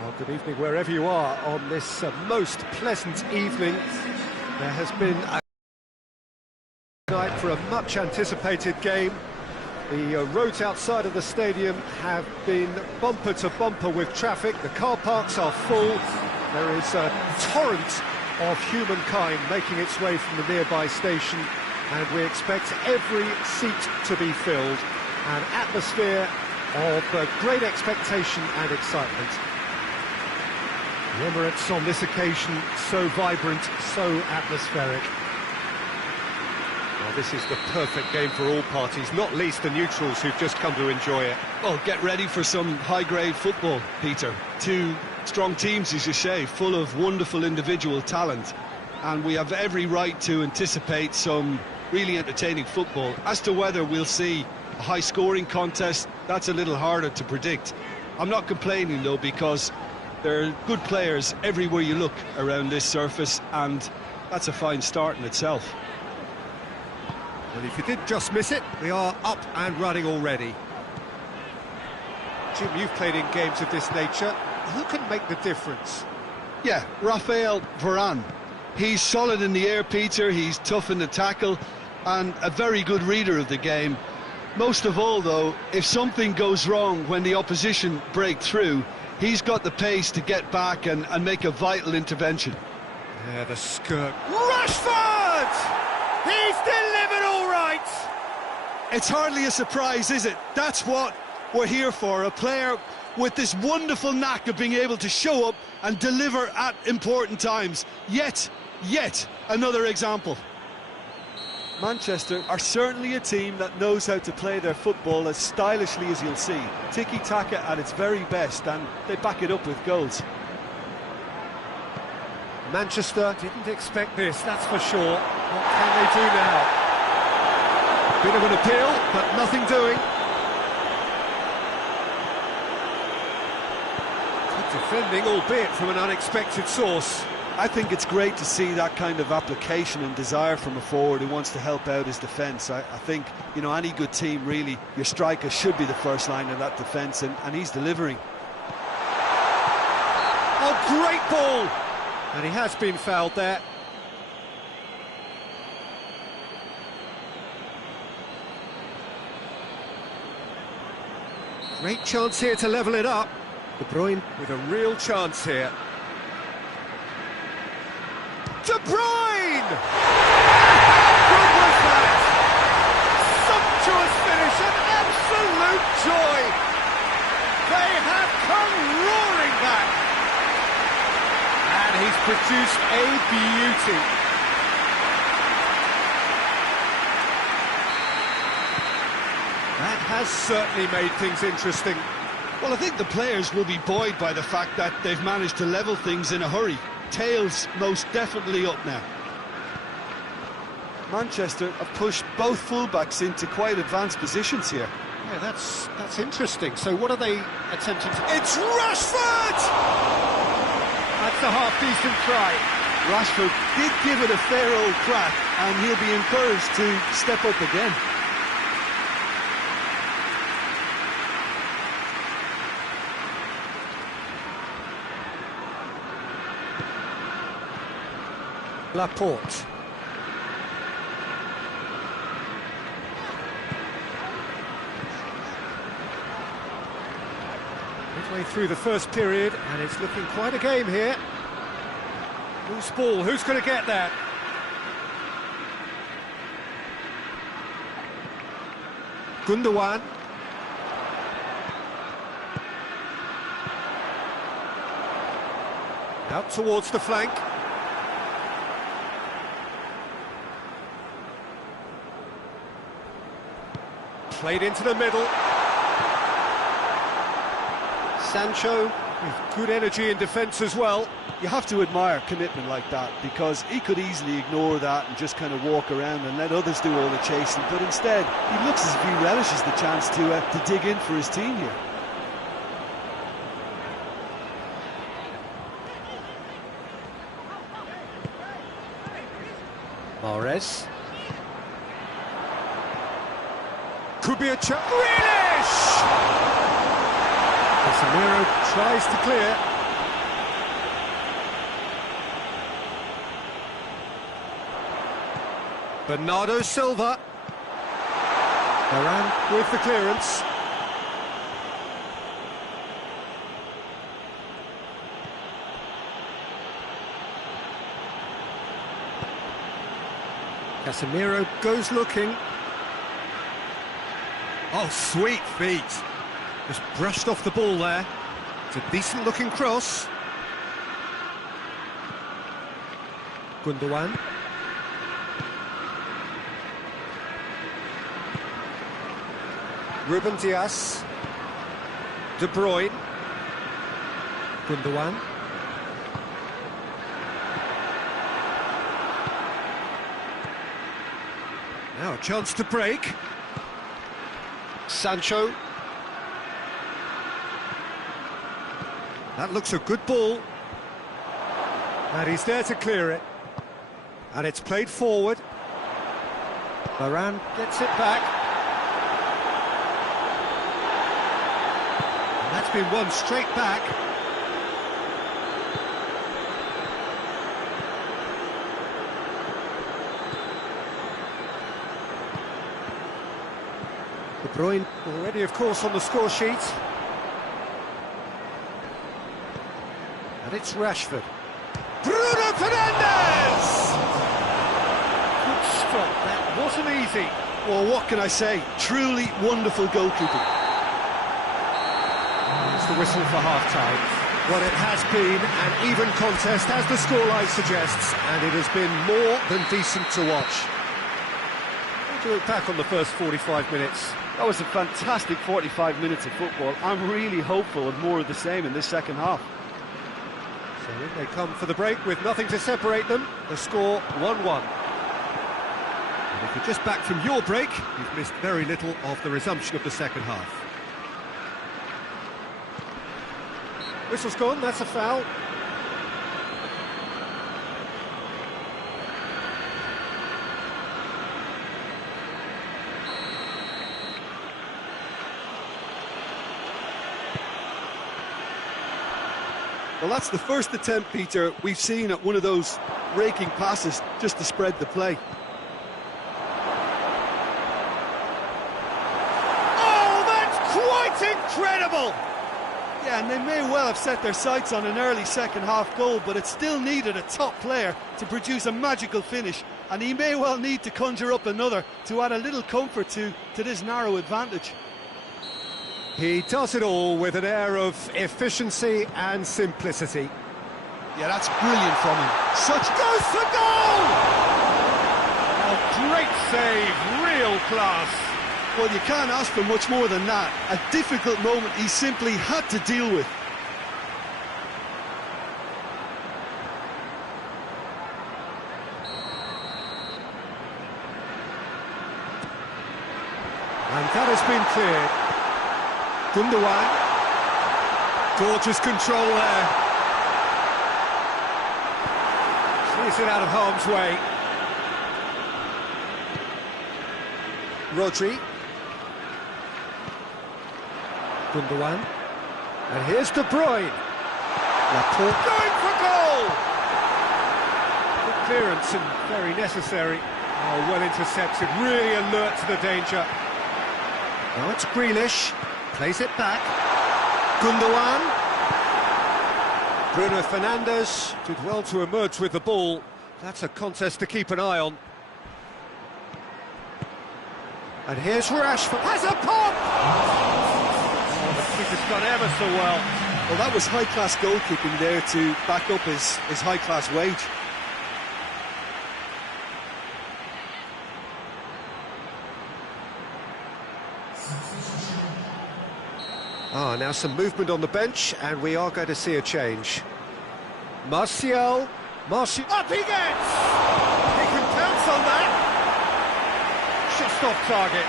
Well, good evening wherever you are on this most pleasant evening. There has been a night for a much anticipated game. The roads outside of the stadium have been bumper to bumper with traffic. The car parks are full. There is a torrent of humankind making its way from the nearby station, and we expect every seat to be filled. An atmosphere of great expectation and excitement. The Emirates on this occasion so vibrant, so atmospheric. Well, this is the perfect game for all parties, not least the neutrals who've just come to enjoy it. Well, get ready for some high-grade football, Peter. Two strong teams, as you say, full of wonderful individual talent. And we have every right to anticipate some really entertaining football. As to whether we'll see a high-scoring contest, that's a little harder to predict. I'm not complaining, though, because there are good players everywhere you look around this surface, and that's a fine start in itself. And if you did just miss it, we are up and running already. Jim, you've played in games of this nature. Who can make the difference? Yeah, Rafael Varane. He's solid in the air, Peter. He's tough in the tackle and a very good reader of the game. Most of all, though, if something goes wrong when the opposition break through, he's got the pace to get back and make a vital intervention. Yeah, the skirt. Rashford! He's delivered all right! It's hardly a surprise, is it? That's what we're here for, a player with this wonderful knack of being able to show up and deliver at important times. Yet another example. Manchester are certainly a team that knows how to play their football as stylishly as you'll see. Tiki-taka at its very best, and they back it up with goals. Manchester didn't expect this, that's for sure. What can they do now? Bit of an appeal, but nothing doing. Good defending, albeit from an unexpected source. I think it's great to see that kind of application and desire from a forward who wants to help out his defence. I think, you know, any good team, really, your striker should be the first line of that defence, and he's delivering. Oh, great ball! And he has been fouled there. Great chance here to level it up. De Bruyne with a real chance here. De Bruyne! Good was that! Sumptuous finish, an absolute joy! They have come roaring back! And he's produced a beauty. That has certainly made things interesting. Well, I think the players will be buoyed by the fact that they've managed to level things in a hurry. Tails most definitely up now. Manchester have pushed both fullbacks into quite advanced positions here. Yeah, that's interesting. So what are they attempting to... It's Rashford! That's a half-decent try. Rashford did give it a fair old crack, and he'll be encouraged to step up again. Laporte. Midway through the first period, and it's looking quite a game here. Loose ball, who's going to get that? Gundogan. Out towards the flank. Played into the middle. Sancho with good energy in defence as well. You have to admire commitment like that, because he could easily ignore that and just kind of walk around and let others do all the chasing, but instead he looks as if he relishes the chance to dig in for his team here. Mahrez. Could be a chance. Grealish! Casemiro tries to clear. Bernardo Silva. Varane with the clearance. Casemiro goes looking. Oh, sweet feet. Just brushed off the ball there. It's a decent looking cross. Gundogan. Ruben Dias. De Bruyne. Gundogan. Now a chance to break. Sancho. That looks a good ball. And he's there to clear it. And it's played forward. Varane gets it back. And that's been won straight back. De Bruyne already, of course, on the score sheet. And it's Rashford. Bruno Fernandes! Good stop, that wasn't easy. Well, what can I say? Truly wonderful goalkeeping. It's the whistle for half-time. Well, it has been an even contest, as the scoreline suggests, and it has been more than decent to watch. How do you look back on the first 45 minutes? That was a fantastic 45 minutes of football. I'm really hopeful of more of the same in this second half. So in they come for the break with nothing to separate them. The score 1-1. And if you're just back from your break, you've missed very little of the resumption of the second half. Whistle's gone, that's a foul. Well, that's the first attempt, Peter, we've seen at one of those raking passes just to spread the play. Oh, that's quite incredible! Yeah, and they may well have set their sights on an early second-half goal, but it still needed a top player to produce a magical finish, and he may well need to conjure up another to add a little comfort to this narrow advantage. He does it all with an air of efficiency and simplicity. Yeah, that's brilliant from him. Such goes for goal! Oh, great save, real class. Well, you can't ask for much more than that. A difficult moment he simply had to deal with. And that has been cleared. Gundogan. Gorgeous control there. Sees it out of harm's way. Rodri. Gundogan. And here's De Bruyne. Laporte going for goal! Good clearance and very necessary. Oh, well intercepted, really alert to the danger. Now it's Grealish. Plays it back. Gundogan. Bruno Fernandes did well to emerge with the ball. That's a contest to keep an eye on. And here's Rashford. Has a pop! Oh, the keeper's done ever so well. Well, that was high-class goalkeeping there to back up his high-class wage. Now some movement on the bench, and we are going to see a change. Martial. Up he gets! He can pounce on that. Just off target.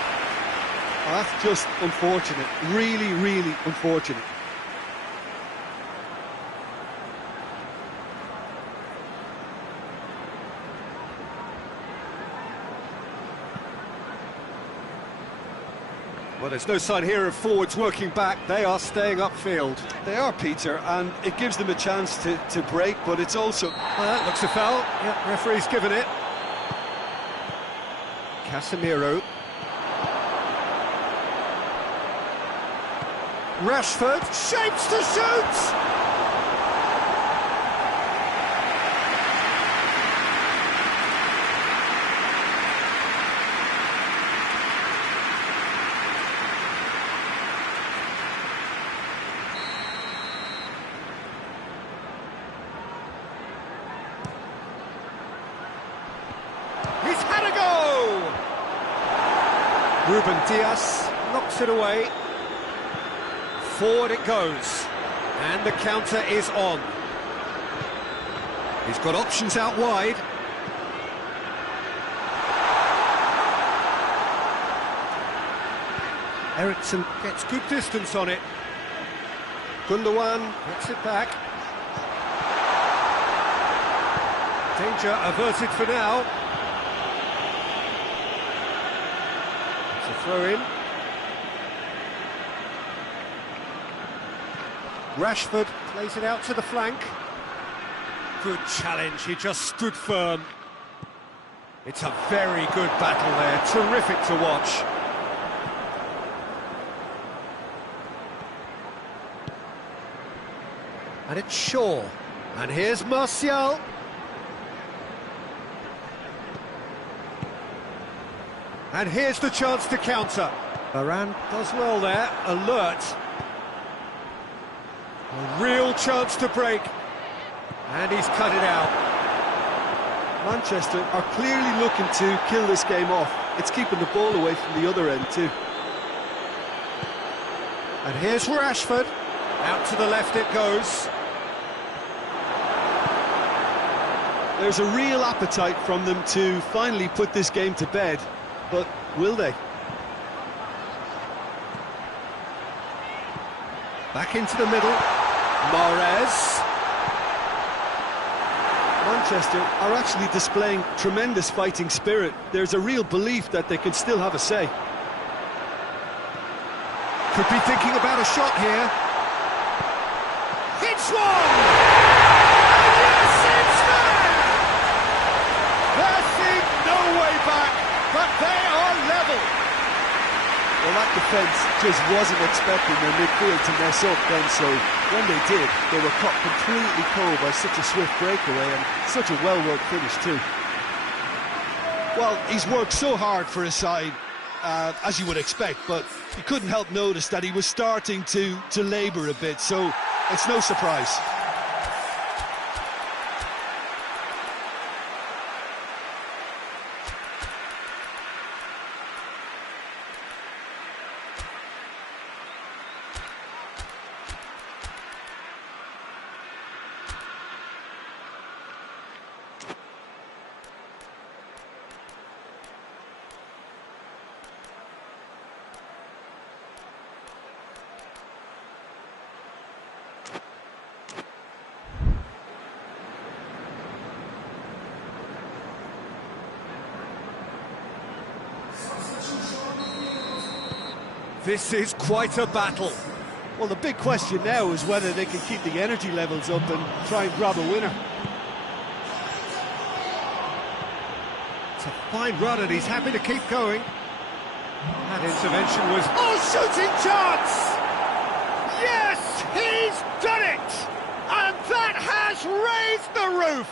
Oh, that's just unfortunate. Really, really unfortunate. Well, there's no sign here of forwards working back. They are staying upfield. They are, Peter, and it gives them a chance to break, but it's also... Well, that looks a foul. Yeah, referee's given it. Casemiro. Rashford shapes to shoot! He's had a go! Ruben Dias knocks it away. Forward it goes, and the counter is on. He's got options out wide. Eriksson gets good distance on it. Gundogan gets it back. Danger averted for now. It's a throw-in. Rashford plays it out to the flank. Good challenge, he just stood firm. It's a very good battle there, terrific to watch. And it's Shaw. And here's Martial. And here's the chance to counter. Varane does well there, alert. A real chance to break, and he's cut it out. Manchester are clearly looking to kill this game off. It's keeping the ball away from the other end too. And here's Rashford. Out to the left it goes. There's a real appetite from them to finally put this game to bed, but will they? Back into the middle. Mahrez. Manchester are actually displaying tremendous fighting spirit. There's a real belief that they can still have a say. Could be thinking about a shot here. Hits one! Yes, it's there! There seemed no way back, but they are level. Well, that defence just wasn't expecting their midfield to mess up then, so when they did, they were caught completely cold by such a swift breakaway and such a well-worked finish too. Well, he's worked so hard for his side, as you would expect, but you couldn't help notice that he was starting to labour a bit, so it's no surprise. This is quite a battle. Well, the big question now is whether they can keep the energy levels up and try and grab a winner. It's a fine run and he's happy to keep going. That intervention was... Oh, shooting chance! Yes, he's done it! And that has raised the roof!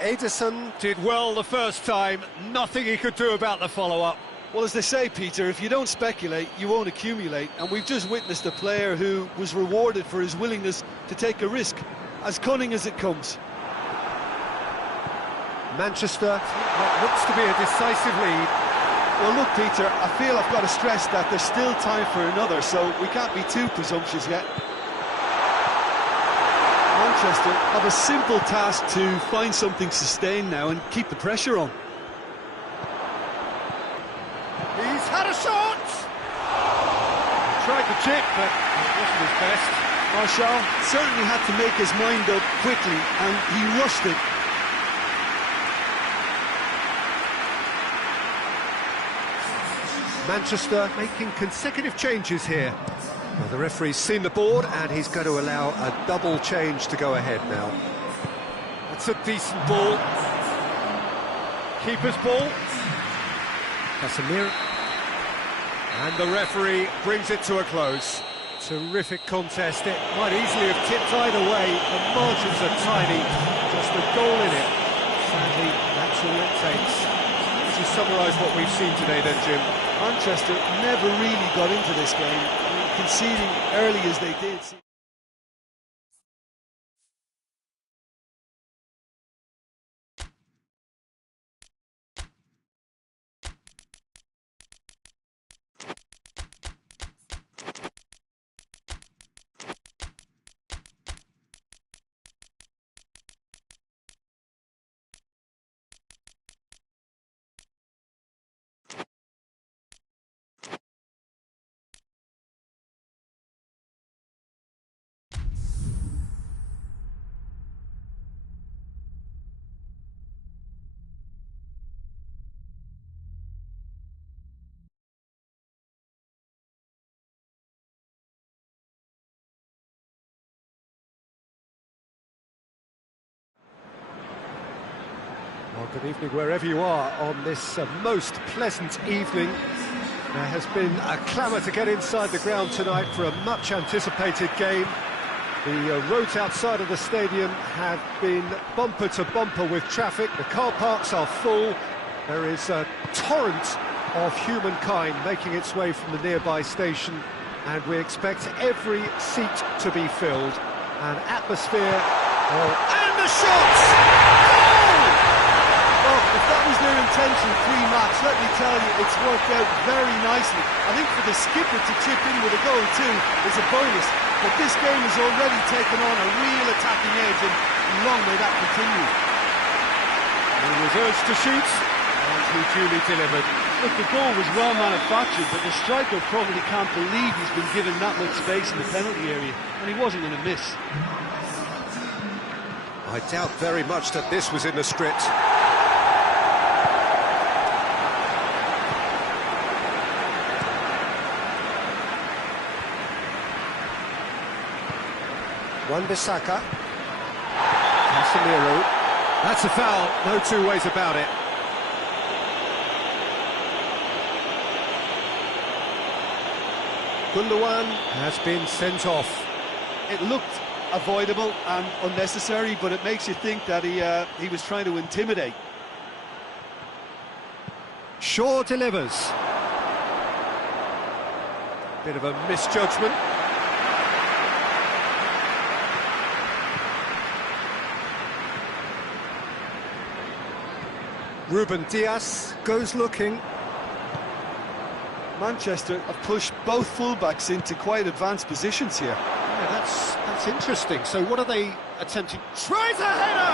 Ederson did well the first time, nothing he could do about the follow-up. Well, as they say, Peter, if you don't speculate, you won't accumulate. And we've just witnessed a player who was rewarded for his willingness to take a risk, as cunning as it comes. Manchester, what looks to be a decisive lead. Well, look, Peter, I feel I've got to stress that there's still time for another, so we can't be too presumptuous yet. Manchester have a simple task to find something sustained now and keep the pressure on. He's had a shot! He tried the chip, but it wasn't his best. Martial certainly had to make his mind up quickly, and he rushed it. Manchester making consecutive changes here. Well, the referee's seen the board, and he's going to allow a double change to go ahead now. That's a decent ball. Keeper's ball. Casemiro. And the referee brings it to a close. Terrific contest. It might easily have tipped either way. The margins are tiny. Just a goal in it. Sadly, that's all it takes. Would you summarise what we've seen today then, Jim? Manchester never really got into this game. I mean, conceding early as they did. Well, good evening wherever you are on this most pleasant evening. There has been a clamour to get inside the ground tonight for a much anticipated game. The roads outside of the stadium have been bumper to bumper with traffic. The car parks are full. There is a torrent of humankind making its way from the nearby station, and we expect every seat to be filled. An atmosphere, and the shots! Well, if that was their intention pre-match, let me tell you, it's worked out very nicely. I think for the skipper to chip in with a goal too is a bonus, but this game has already taken on a real attacking edge, and long may that continue. He was urged to shoot, and he duly delivered. Look, the goal was well manufactured, but the striker probably can't believe he's been given that much space in the penalty area, and he wasn't going to miss. I doubt very much that this was in the script. Wan-Bissaka. Casemiro. That's a foul, no two ways about it. Gundogan has been sent off. It looked avoidable and unnecessary, but it makes you think that he was trying to intimidate. Shaw delivers. Bit of a misjudgment. Ruben Dias goes looking. Manchester have pushed both fullbacks into quite advanced positions here. Yeah, that's interesting. So what are they attempting? Tries a header!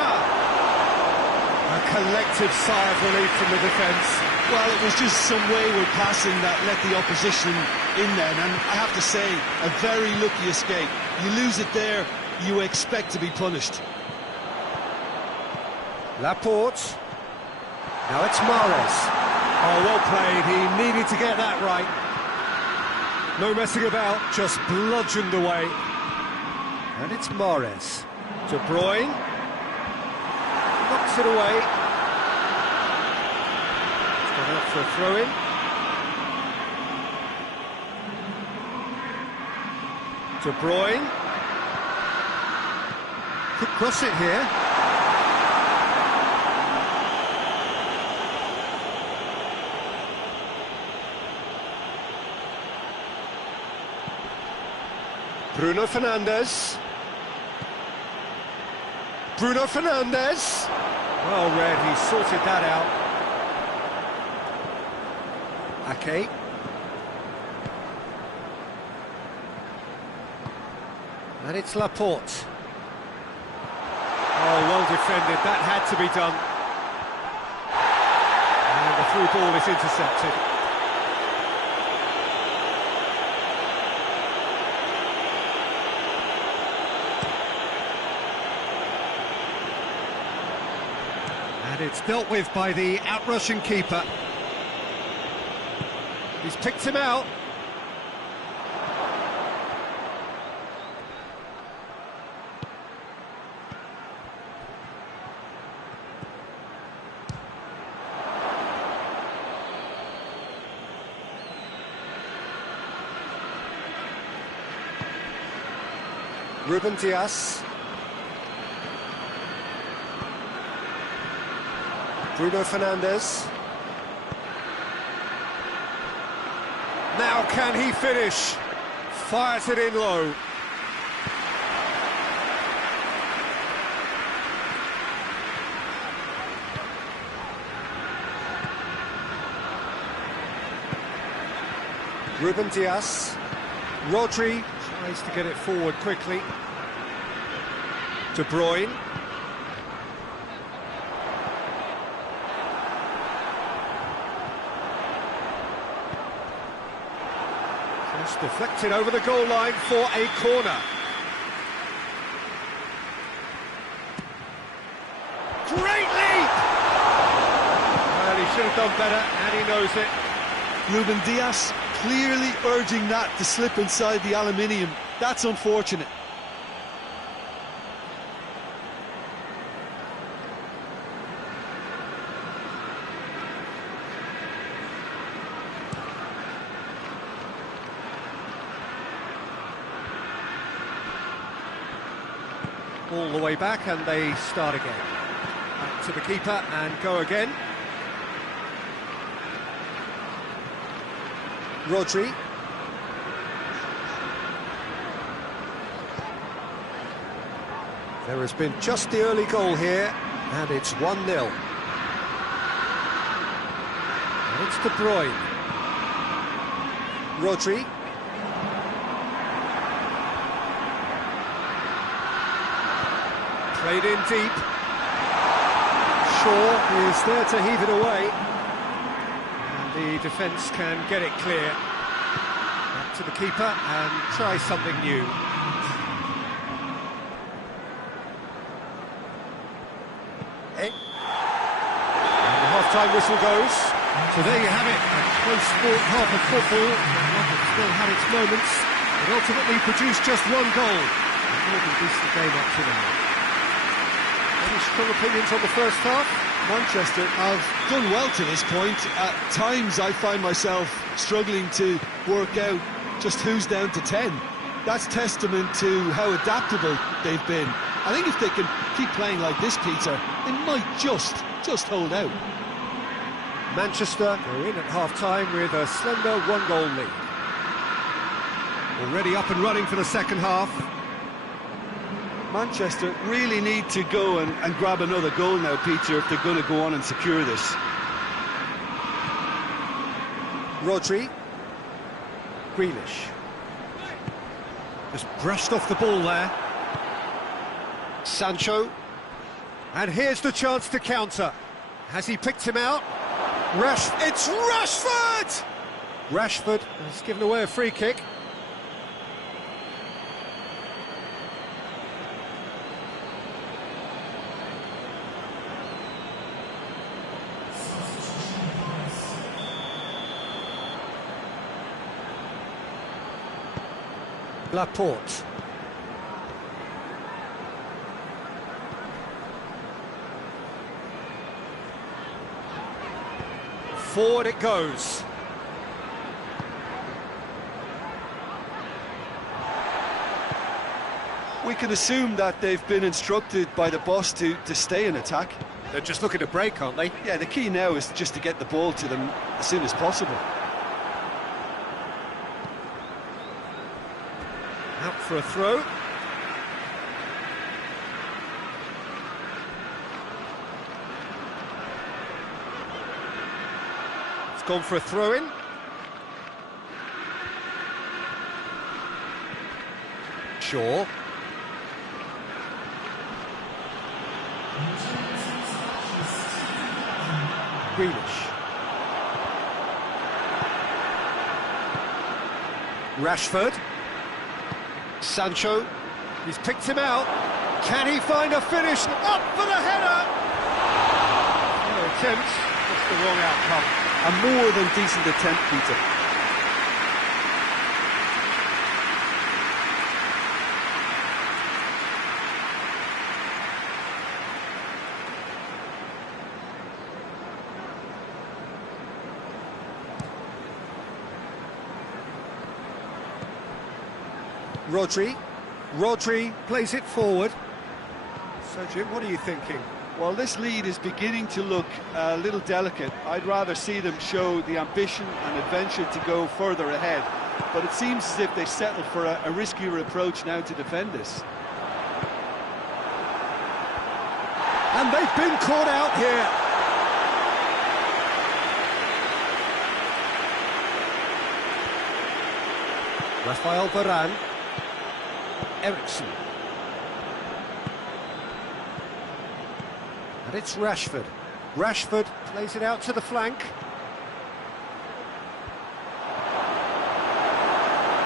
A collective sigh of relief from the defence. Well, it was just some wayward passing that let the opposition in then, and I have to say, a very lucky escape. You lose it there, you expect to be punished. Laporte. Now it's Mahrez. Oh, well played. He needed to get that right. No messing about, just bludgeoned away. And it's Mahrez. De Bruyne. Knocks it away. It's gone out for a throw-in. De Bruyne. Could cross it here. Bruno Fernandes. Bruno Fernandes. Well read, he sorted that out. Ake. And it's Laporte. Oh, well defended, that had to be done. And the through ball is intercepted. And it's dealt with by the out-rushing keeper. He's picked him out. Ruben Dias. Bruno Fernandes. Now can he finish? Fires it in low. Ruben Dias. Rodri tries to get it forward quickly. De Bruyne. Just deflected over the goal line for a corner. Great leap! Well, he should have done better, and he knows it. Ruben Dias clearly urging that to slip inside the aluminium. That's unfortunate. All the way back, and they start again. Back to the keeper and go again. Rodri. There has been just the early goal here, and it's 1-0. And it's De Bruyne. Rodri. Played in deep. Shaw is there to heave it away. And the defence can get it clear. Back to the keeper and try something new. And the half-time whistle goes. So there you have it, a close-fought half of football. One that still had its moments, but ultimately produced just one goal. And more than decent game up to now. Any strong opinions on the first half? Manchester have done well to this point. At times I find myself struggling to work out just who's down to 10. That's testament to how adaptable they've been. I think if they can keep playing like this, Peter, they might just hold out. Manchester go in at half-time with a slender one-goal lead. Already up and running for the second half. Manchester really need to go and grab another goal now, Peter, if they're going to go on and secure this. Rodri. Grealish. Just brushed off the ball there. Sancho. And here's the chance to counter. Has he picked him out? It's Rashford! Rashford has given away a free kick. Laporte. Forward it goes. We can assume that they've been instructed by the boss to stay in attack. They're just looking to break, aren't they? Yeah, the key now is just to get the ball to them as soon as possible. Out for a throw. It's gone for a throw-in. Shaw. Grealish. Rashford. Sancho. He's picked him out. Can he find a finish? Up for the header! No attempt, just the wrong outcome. A more than decent attempt, Peter. Rodri. Rodri plays it forward. So, Jim, what are you thinking? Well, this lead is beginning to look a little delicate. I'd rather see them show the ambition and adventure to go further ahead. But it seems as if they settle for a riskier approach now to defend this. And they've been caught out here. Rafael Varane. Ericsson. And it's Rashford. Rashford plays it out to the flank.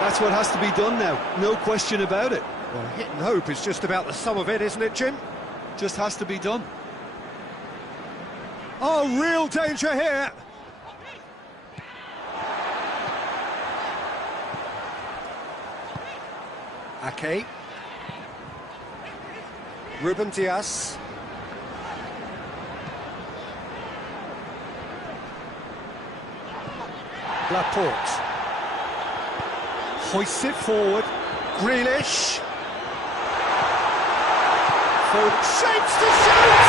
That's what has to be done now, no question about it. Well, hit and hope is just about the sum of it, isn't it, Jim? Just has to be done. Oh, real danger here. Ake. Ruben Dias. Laporte. Hoists it forward. Grealish. Foden shapes to shoot!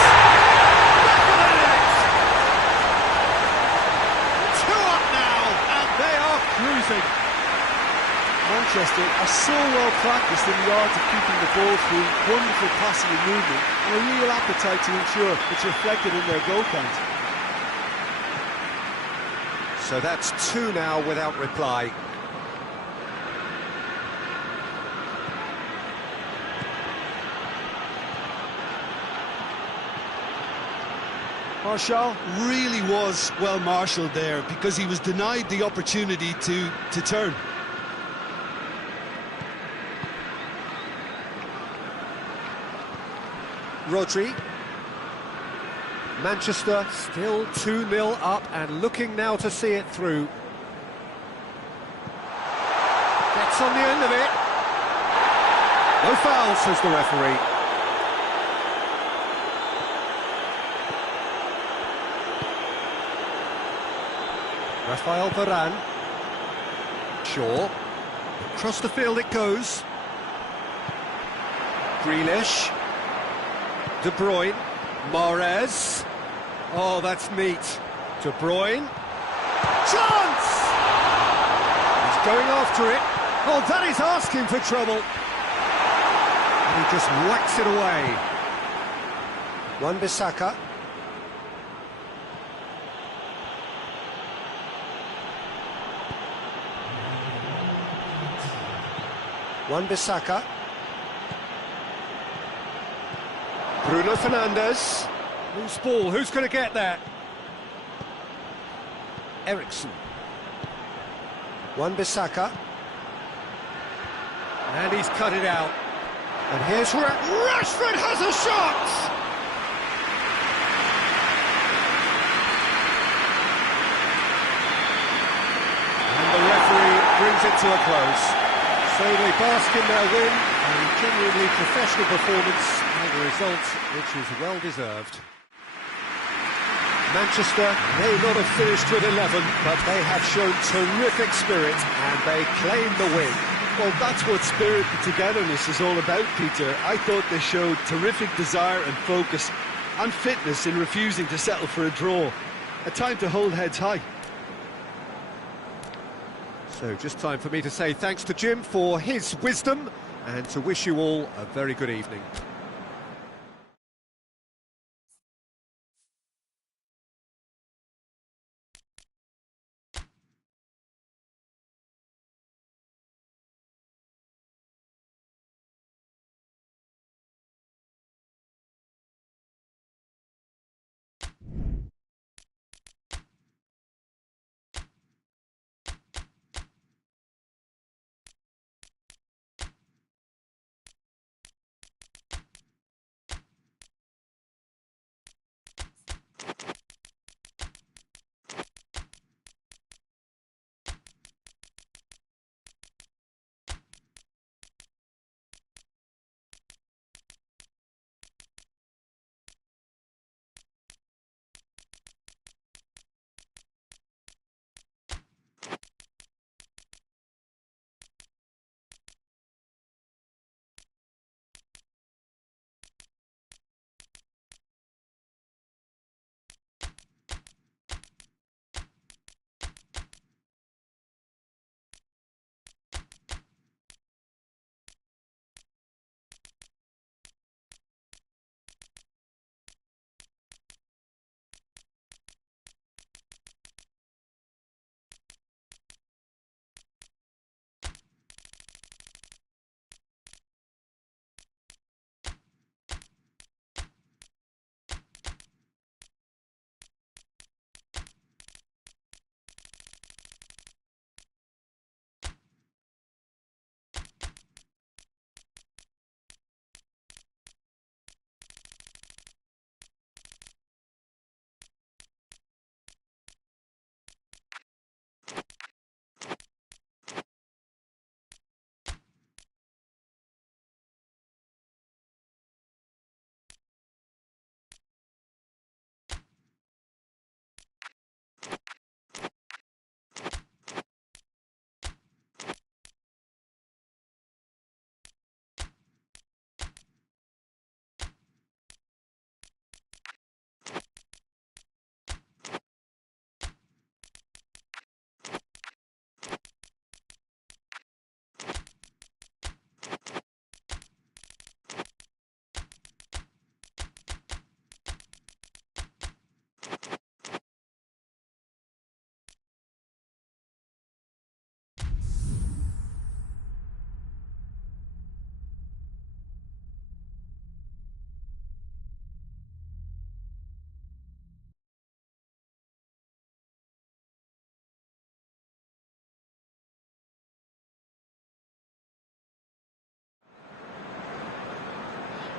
Back of the net! 2 up now, and they are cruising. Manchester are so well practiced in the art of keeping the ball through wonderful passing and movement, and a real appetite to ensure it's reflected in their goal count. So that's 2 now without reply. Martial really was well marshalled there because he was denied the opportunity to turn. Rodri. Manchester still 2-0 up and looking now to see it through. Gets on the end of it. No foul, says the referee. Rafael Varane. Shaw. Across the field it goes. Grealish. De Bruyne. Mahrez. Oh, that's neat. De Bruyne. Chance! He's going after it. Oh, that is asking for trouble. And he just whacks it away. Wan-Bissaka. Wan-Bissaka. Bruno Fernandes. Loose ball, who's going to get that? Ericsson. Wan-Bissaka. And he's cut it out. And here's Rashford has a shot! And the referee brings it to a close. So they bask in their win, a genuinely professional performance, and a result which is well deserved. Manchester may not have finished with 11, but they have shown terrific spirit and they claim the win. Well, that's what spirit and togetherness is all about, Peter. I thought they showed terrific desire and focus and fitness in refusing to settle for a draw. A time to hold heads high. So just time for me to say thanks to Jim for his wisdom and to wish you all a very good evening.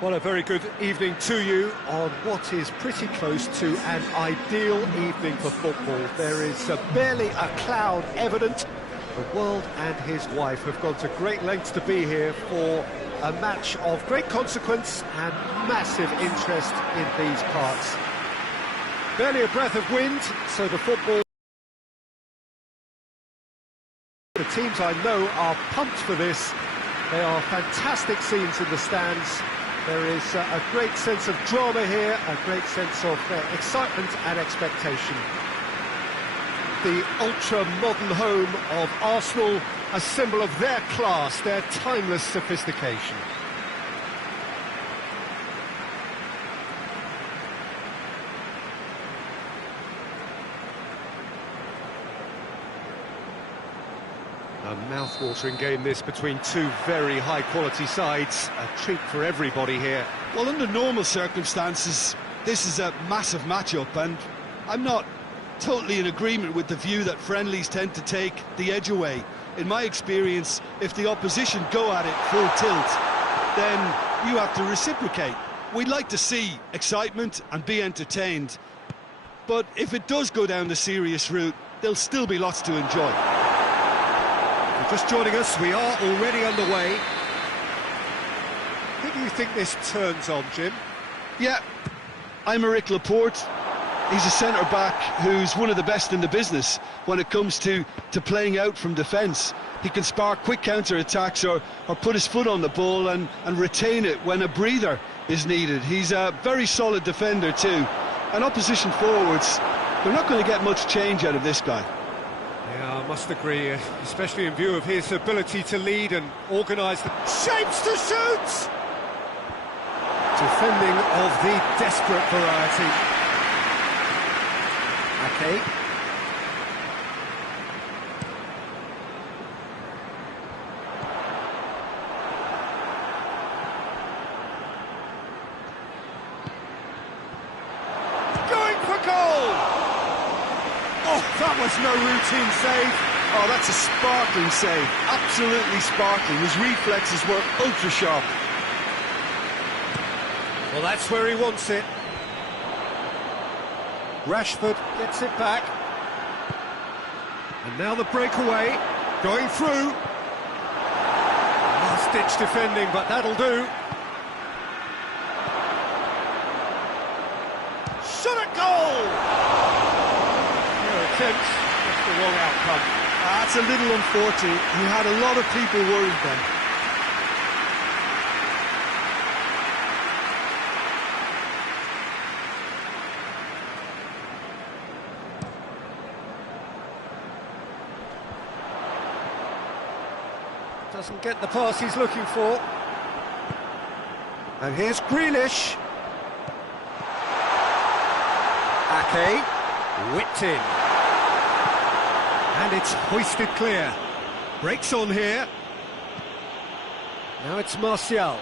Well, a very good evening to you on what is pretty close to an ideal evening for football. There is barely a cloud evident. The world and his wife have gone to great lengths to be here for a match of great consequence and massive interest in these parts. Barely a breath of wind, so the football... The teams I know are pumped for this. They are fantastic scenes in the stands. There is a great sense of drama here, a great sense of excitement and expectation. The ultra-modern home of Arsenal, a symbol of their class, their timeless sophistication. A mouth-watering game this between two very high-quality sides. A treat for everybody here. Well, under normal circumstances, this is a massive match-up, and I'm not totally in agreement with the view that friendlies tend to take the edge away. In my experience, if the opposition go at it full tilt, then you have to reciprocate. We'd like to see excitement and be entertained, but if it does go down the serious route, there'll still be lots to enjoy. Just joining us, we are already underway. Who do you think this turns on, Jim? Yeah, I'm Eric Laporte. He's a centre-back who's one of the best in the business when it comes to playing out from defence. He can spark quick counter-attacks or put his foot on the ball and retain it when a breather is needed. He's a very solid defender too. And opposition forwards, they're not going to get much change out of this guy. Yeah, I must agree, especially in view of his ability to lead and organise the shapes to shoot! Defending of the desperate variety. Okay. Going for goal! Oh, that was no routine save. Oh, that's a sparkling save. Absolutely sparkling. His reflexes were ultra-sharp. Well, that's where he wants it. Rashford gets it back. And now the breakaway. Going through. Last-ditch defending, but that'll do. Shot at goal! That's the wrong outcome. That's a little unfortunate. He had a lot of people worried then. Doesn't get the pass he's looking for. And here's Grealish. Ake, whipped in. And it's hoisted clear. Breaks on here. Now it's Martial.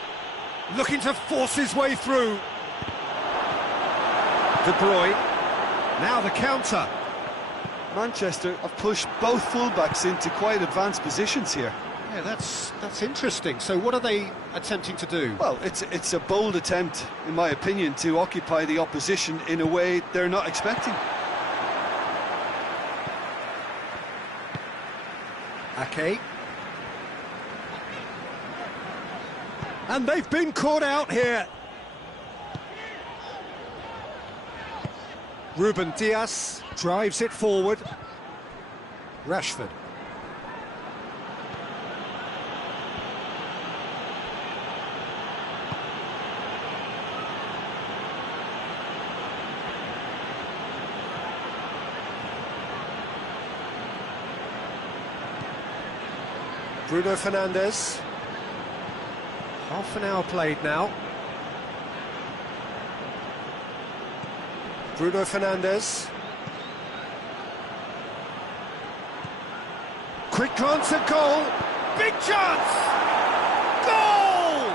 Looking to force his way through. De Bruyne. Now the counter. Manchester have pushed both fullbacks into quite advanced positions here. Yeah, that's interesting. So what are they attempting to do? Well, it's a bold attempt, in my opinion, to occupy the opposition in a way they're not expecting. Ake. And they've been caught out here. Ruben Dias drives it forward. Rashford. Bruno Fernandes. Half an hour played now. Bruno Fernandes. Quick glance at goal. Big chance! Goal!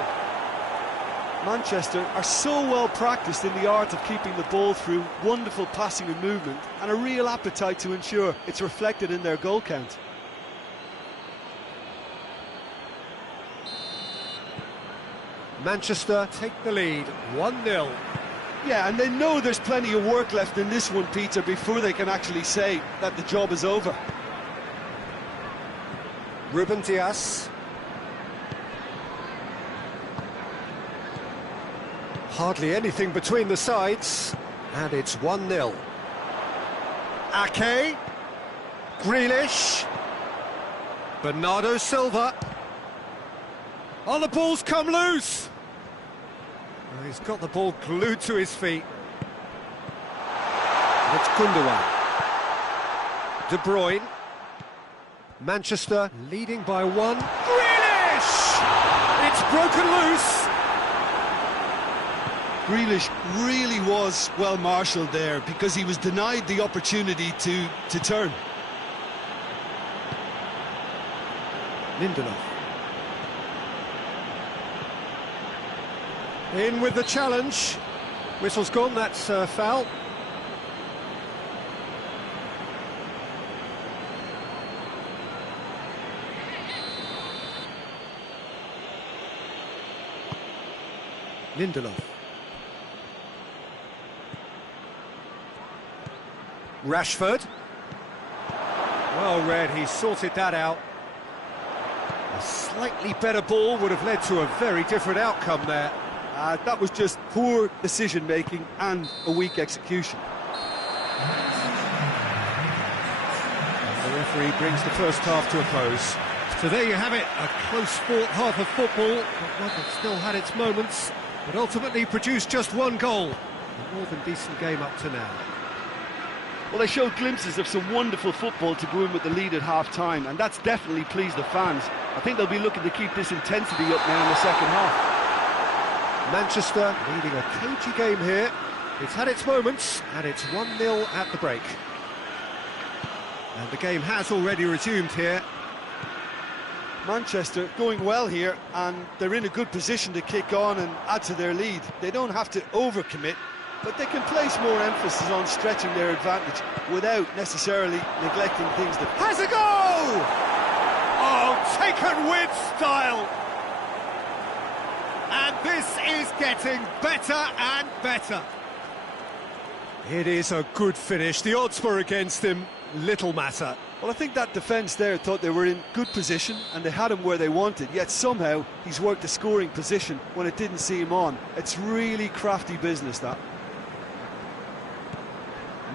Manchester are so well practiced in the art of keeping the ball through wonderful passing and movement, and a real appetite to ensure it's reflected in their goal count. Manchester take the lead, 1-0. Yeah, and they know there's plenty of work left in this one, Peter, before they can actually say that the job is over. Ruben Dias. Hardly anything between the sides, and it's 1-0. Ake. Grealish. Bernardo Silva. Oh, the ball's come loose. Oh, he's got the ball glued to his feet. And it's Gundogan. De Bruyne. Manchester leading by 1. Grealish! It's broken loose. Grealish really was well marshalled there because he was denied the opportunity to turn. Lindelof. In with the challenge. Whistle's gone, that's foul. Lindelof. Rashford. Well read, he sorted that out. A slightly better ball would have led to a very different outcome there. That was just poor decision-making and a weak execution. And the referee brings the first half to a close. So there you have it, a close-fought half of football, but one that still had its moments, but ultimately produced just one goal. A more than decent game up to now. Well, they showed glimpses of some wonderful football to go in with the lead at half-time, and that's definitely pleased the fans. I think they'll be looking to keep this intensity up now in the second half. Manchester leading a cagey game here. It's had its moments, and it's 1-0 at the break. And the game has already resumed here. Manchester going well here, and they're in a good position to kick on and add to their lead. They don't have to overcommit, but they can place more emphasis on stretching their advantage without necessarily neglecting things that... Has a go! Oh, taken with style! And this is getting better and better. It is a good finish. The odds were against him, little matter. Well, I think that defence there thought they were in good position and they had him where they wanted, yet somehow he's worked a scoring position when it didn't see him on. It's really crafty business, that.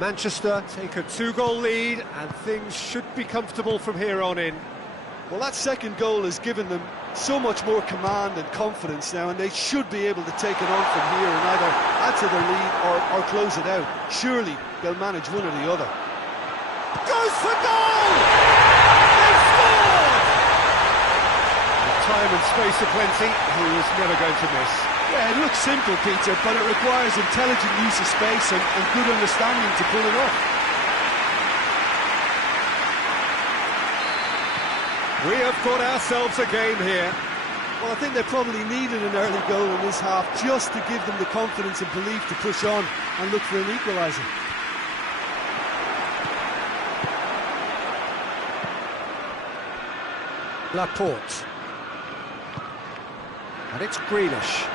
Manchester take a 2-goal lead and things should be comfortable from here on in. Well, that second goal has given them so much more command and confidence now, and they should be able to take it on from here and either add to their lead or close it out. Surely they'll manage one or the other. Goes for goal! They scored! With time and space aplenty, he was never going to miss. Yeah, it looks simple, Peter, but it requires intelligent use of space and good understanding to pull it off. We have got ourselves a game here. Well, I think they probably needed an early goal in this half just to give them the confidence and belief to push on and look for an equaliser. Laporte. And it's Grealish.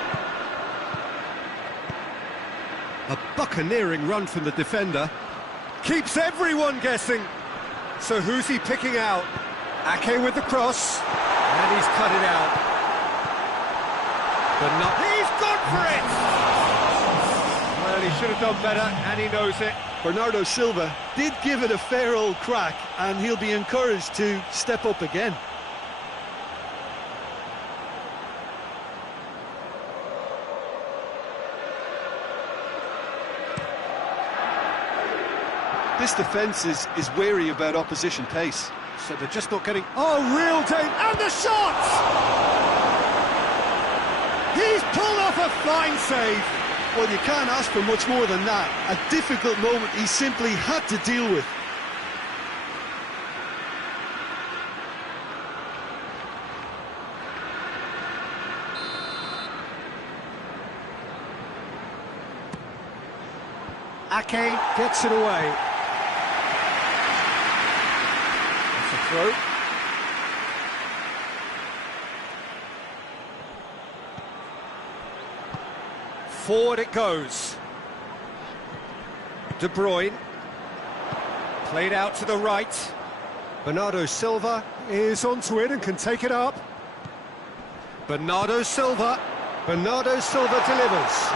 A buccaneering run from the defender. Keeps everyone guessing. So who's he picking out? Ake with the cross. And he's cut it out. But not... He's gone for it! Well, he should have done better, and he knows it. Bernardo Silva did give it a fair old crack, and he'll be encouraged to step up again. This defence is wary about opposition pace. So they're just not getting... Oh, real danger! And the shot! He's pulled off a fine save. Well, you can't ask for much more than that. A difficult moment he simply had to deal with. Ake gets it away. That's a throw. Forward it goes. De Bruyne. Played out to the right. Bernardo Silva is onto it and can take it up. Bernardo Silva. Bernardo Silva delivers.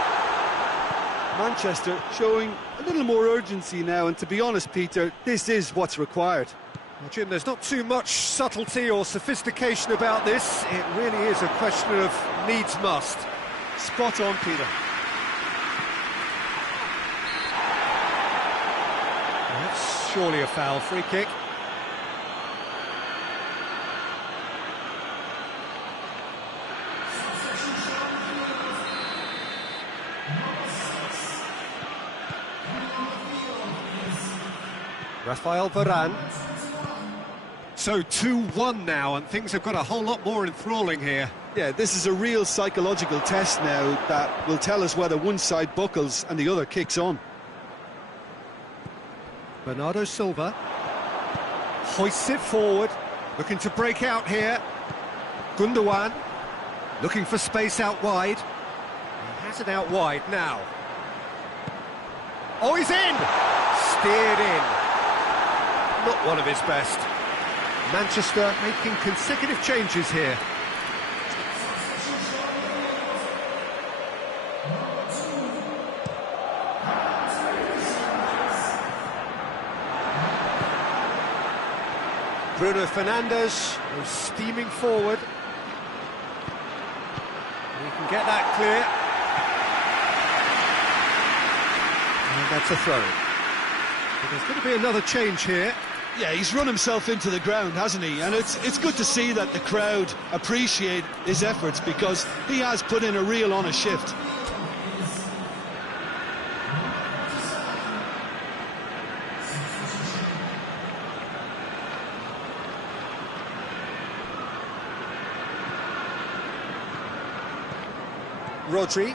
Manchester showing a little more urgency now, and to be honest, Peter, this is what's required. Well, Jim, there's not too much subtlety or sophistication about this. It really is a question of needs must. Spot on, Peter. That's surely a foul. Free kick. Rafael Varane. So 2-1 now, and things have got a whole lot more enthralling here. Yeah, this is a real psychological test now that will tell us whether one side buckles and the other kicks on. Bernardo Silva hoists it forward, looking to break out here. Gundogan looking for space out wide. He has it out wide now. Oh, he's in! Steered in. Not one of his best. Manchester making consecutive changes here. Bruno Fernandes goes steaming forward. He can get that clear. And that's a throw. But there's going to be another change here. Yeah, he's run himself into the ground, hasn't he? And it's good to see that the crowd appreciate his efforts, because he has put in a real honest shift. Rodri.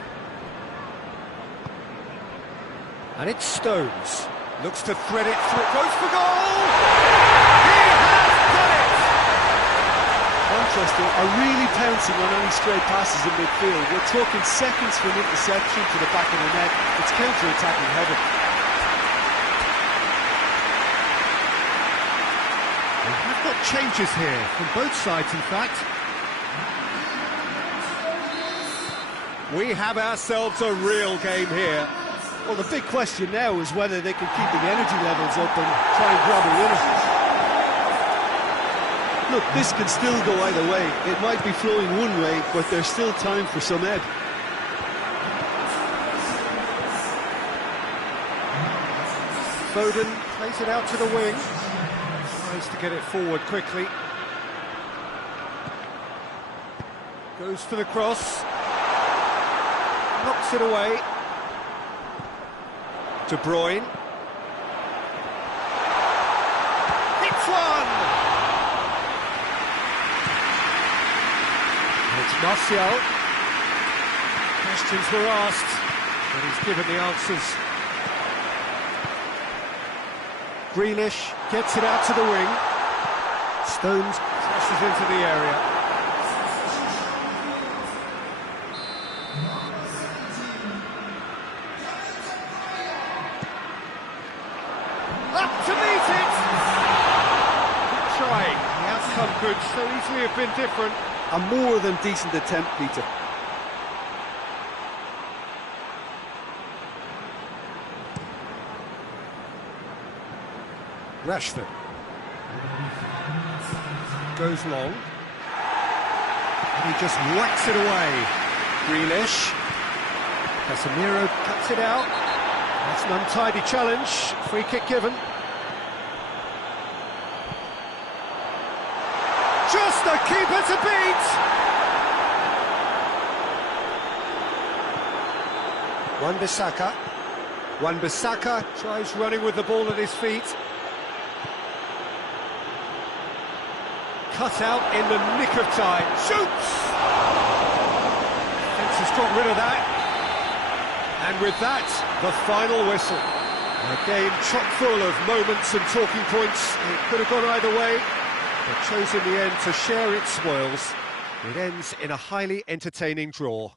And it's Stones. Looks to thread it through. Goes for goal! He has done it! Manchester are really pouncing on any stray passes in midfield. We're talking seconds from interception to the back of the net. It's counter-attacking heaven. We have got changes here from both sides, in fact. We have ourselves a real game here. Well, the big question now is whether they can keep the energy levels up and try and grab a winner. Look, this can still go either way. It might be flowing one way, but there's still time for some ebb. Foden plays it out to the wing. Tries to get it forward quickly. Goes for the cross. Knocks it away. De Bruyne. Hits one! It's Martial. Questions were asked, but he's given the answers. Grealish gets it out to the wing. Stones crosses into the area. Up to meet it! Good trying. The outcome could so easily have been different. A more than decent attempt, Peter. Rashford goes long, and he just whacks it away. Grealish. Casemiro cuts it out. That's an untidy challenge. Free kick given. Just the keeper to beat. Wan-Bissaka. Wan-Bissaka tries running with the ball at his feet. Cut out in the nick of time. Shoots! Fence has got rid of that. And with that, the final whistle. A game chock full of moments and talking points. It could have gone either way, but chose in the end to share its spoils. It ends in a highly entertaining draw.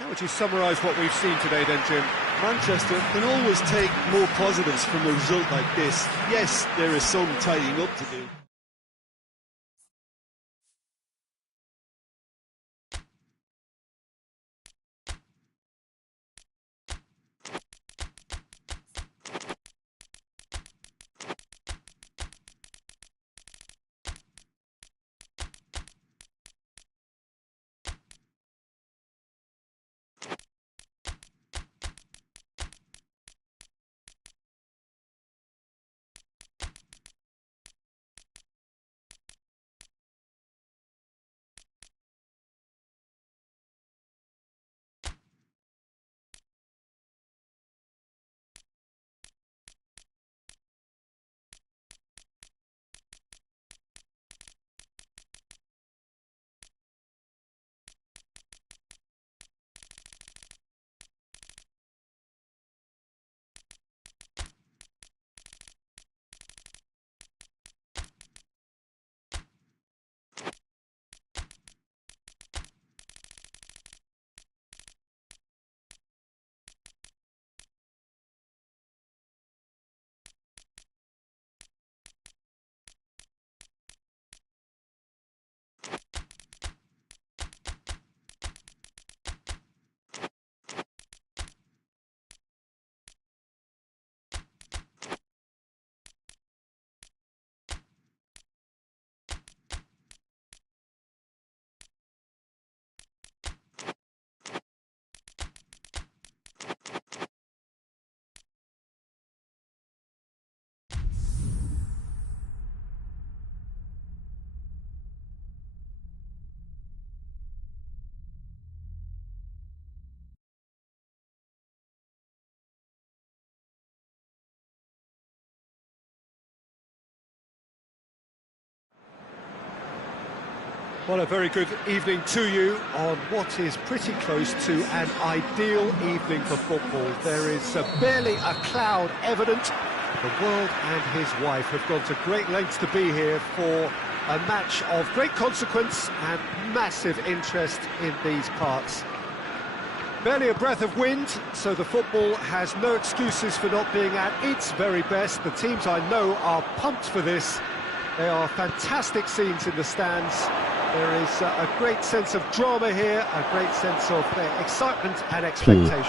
How would you summarise what we've seen today then, Jim? Manchester can always take more positives from a result like this. Yes, there is some tidying up to do. Well, a very good evening to you on what is pretty close to an ideal evening for football. There is barely a cloud evident. The world and his wife have gone to great lengths to be here for a match of great consequence and massive interest in these parts. Barely a breath of wind, so the football has no excuses for not being at its very best. The teams I know are pumped for this. They are fantastic scenes in the stands. There is a great sense of drama here, a great sense of excitement and expectation. The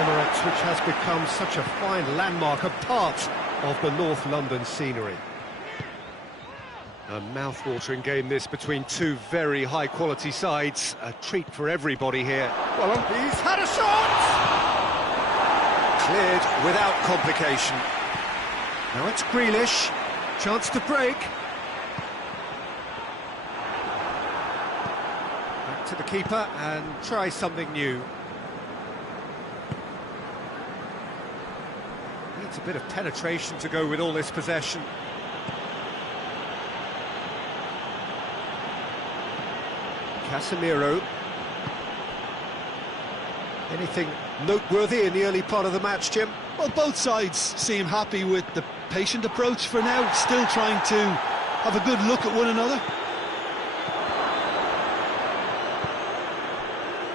Emirates, which has become such a fine landmark, a part of the North London scenery. A mouth-watering game this between two very high-quality sides. A treat for everybody here. Well, he's had a shot! Cleared without complication. Now it's Grealish. Chance to break. Back to the keeper and try something new. Needs a bit of penetration to go with all this possession. Casemiro. Anything noteworthy in the early part of the match, Jim? Well, both sides seem happy with the patient approach for now, still trying to have a good look at one another.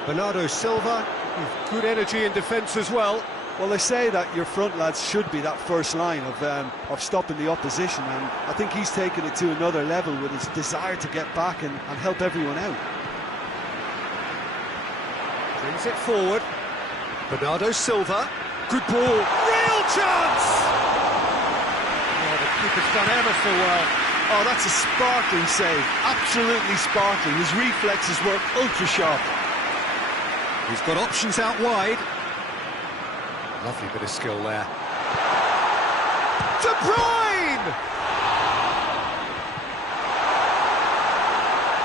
Bernardo Silva, with good energy in defence as well. Well, they say that your front lads should be that first line of stopping the opposition, and I think he's taken it to another level with his desire to get back and help everyone out. Brings it forward. Bernardo Silva. Good ball. Real chance! Oh, the keeper's done ever so well. Oh, that's a sparkling save. Absolutely sparkling. His reflexes work ultra sharp. He's got options out wide. Lovely bit of skill there. De Bruyne!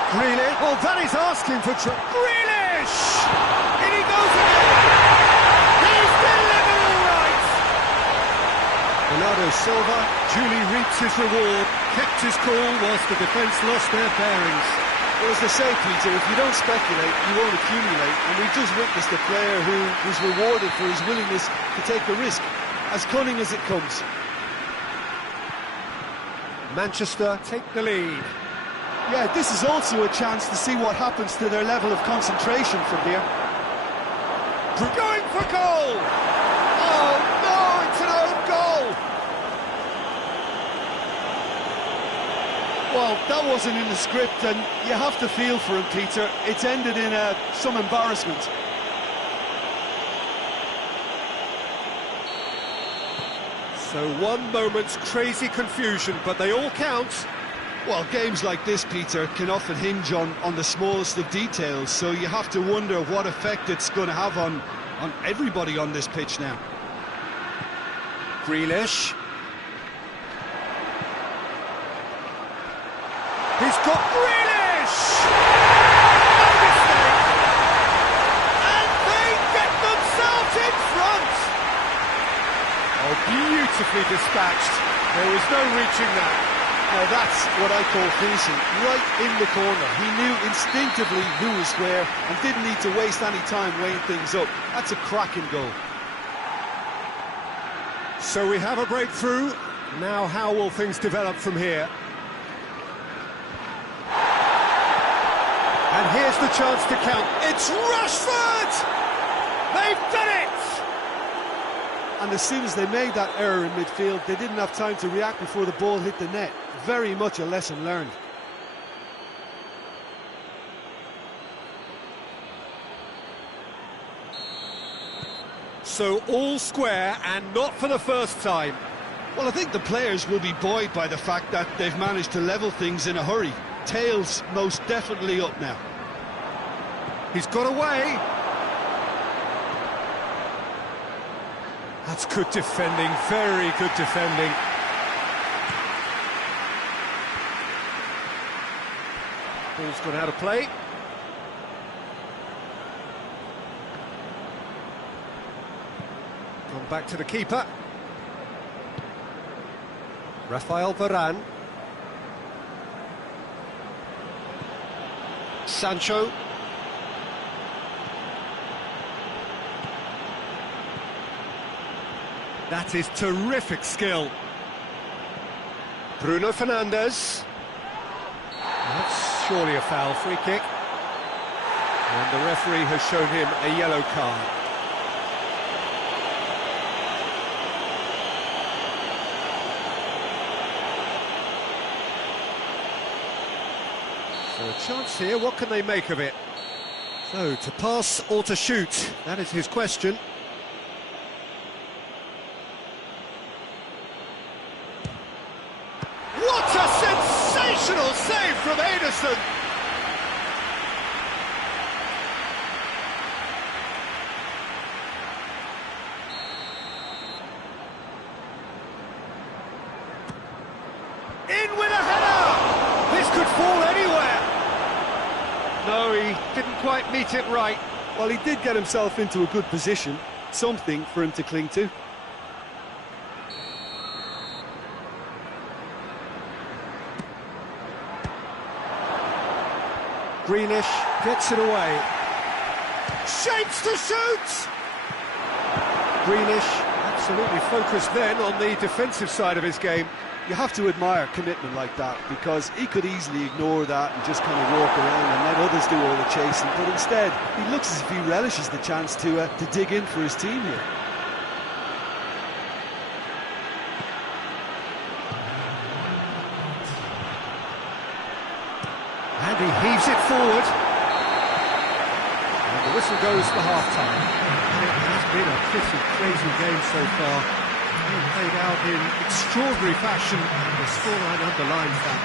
Grealish. Oh, that is asking for Grealish! In he goes again! He's delivered all right! Bernardo Silva duly reaps his reward, kept his cool whilst the defence lost their bearings. Well, as they say, Peter, if you don't speculate, you won't accumulate, and we've just witnessed a player who was rewarded for his willingness to take the risk, as cunning as it comes. Manchester take the lead. Yeah, this is also a chance to see what happens to their level of concentration from here. Going for goal! Oh no, it's an own goal! Well, that wasn't in the script, and you have to feel for him, Peter. It's ended in some embarrassment. So one moment's crazy confusion, but they all count. Well, games like this, Peter, can often hinge on the smallest of details, so you have to wonder what effect it's going to have on everybody on this pitch now. Grealish. He's got Grealish! No mistake! And they get themselves in front! Oh, beautifully dispatched. There was no reaching that. Now that's what I call finishing, right in the corner. He knew instinctively who was where and didn't need to waste any time weighing things up. That's a cracking goal. So we have a breakthrough. Now how will things develop from here? And here's the chance to count. It's Rashford! They've done it! And as soon as they made that error in midfield, they didn't have time to react before the ball hit the net. Very much a lesson learned. So all square, and not for the first time. Well, I think the players will be buoyed by the fact that they've managed to level things in a hurry. Tails most definitely up now. He's got away. That's good defending, very good defending. Ball's gone out of play. Gone back to the keeper. Rafael Varane. Sancho. That is terrific skill. Bruno Fernandes. That's surely a foul, free kick. And the referee has shown him a yellow card. So a chance here, what can they make of it? So, to pass or to shoot? That is his question. What a sensational save from Ederson! In with a header! This could fall anywhere! No, he didn't quite meet it right. Well, he did get himself into a good position, something for him to cling to. Grealish gets it away. Shapes to shoot! Grealish absolutely focused then on the defensive side of his game. You have to admire commitment like that, because he could easily ignore that and just kind of walk around and let others do all the chasing, but instead he looks as if he relishes the chance to dig in for his team here. And he heaves it forward. And the whistle goes for half-time. And it has been a pretty crazy game so far. Being played out in extraordinary fashion, and the scoreline underlines that.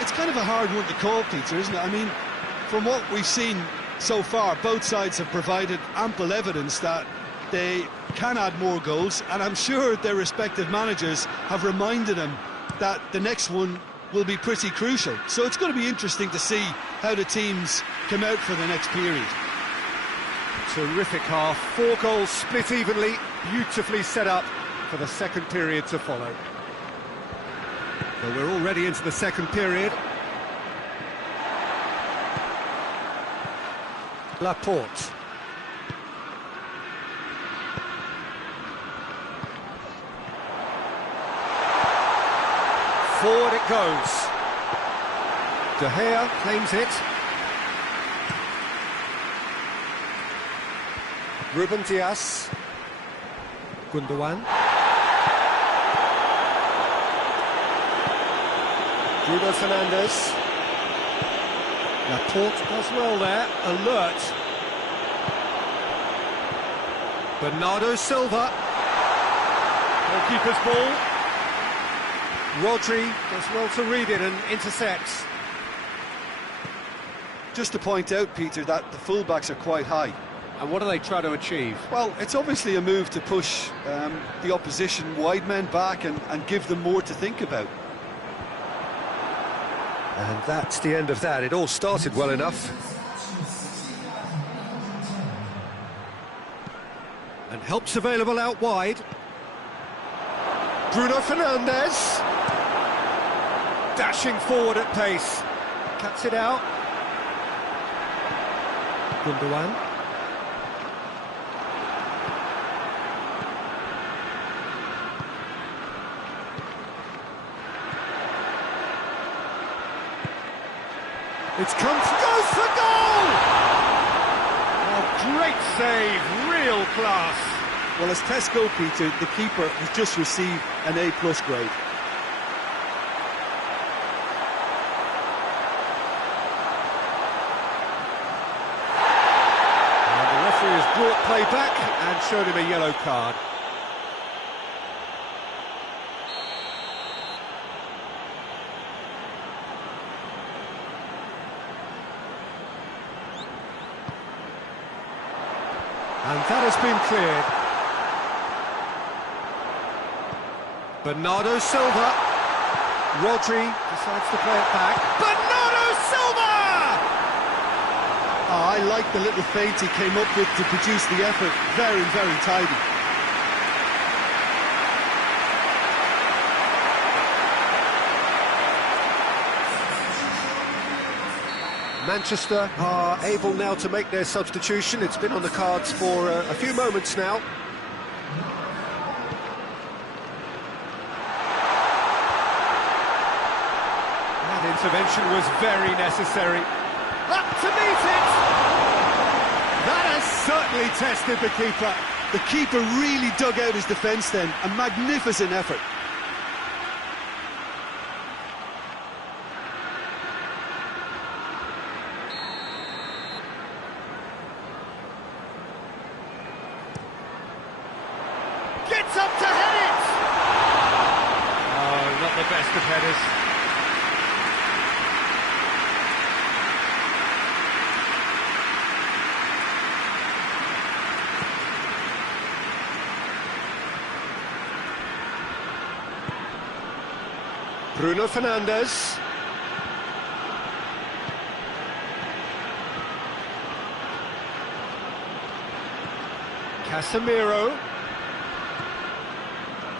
It's kind of a hard one to call, Peter, isn't it? I mean, from what we've seen so far, both sides have provided ample evidence that they can add more goals, and I'm sure their respective managers have reminded them that the next one will be pretty crucial. So it's going to be interesting to see how the teams come out for the next period. Terrific half, 4 goals split evenly, beautifully set up for the second period to follow. So we're already into the second period. Laporte. Forward it goes. De Gea claims it. Ruben Dias. Gundogan. Bruno Fernandes. Laporte does well there, alert. Bernardo Silva. Goalkeeper's ball. Rodri does well to read it and intercepts. Just to point out, Peter, that the fullbacks are quite high. And what do they try to achieve? Well, it's obviously a move to push the opposition wide men back and give them more to think about. And that's the end of that. It all started well enough. And help's available out wide. Bruno Fernandes. Dashing forward at pace. Cuts it out. Gundogan. It's come to goes for goal! Oh, great save, real class. Well, as tests go, Peter, the keeper has just received an A+ grade. And the referee has brought play back and showed him a yellow card. And that has been cleared. Bernardo Silva. Rodri decides to play it back. Bernardo Silva! Oh, I like the little feint he came up with to produce the effort. Very, very tidy. Manchester are able now to make their substitution. It's been on the cards for a few moments now. That intervention was very necessary. Up to meet it! That has certainly tested the keeper. The keeper really dug out his defence then. A magnificent effort. Gets up to head it! Oh, not the best of headers. Bruno Fernandes. Casemiro.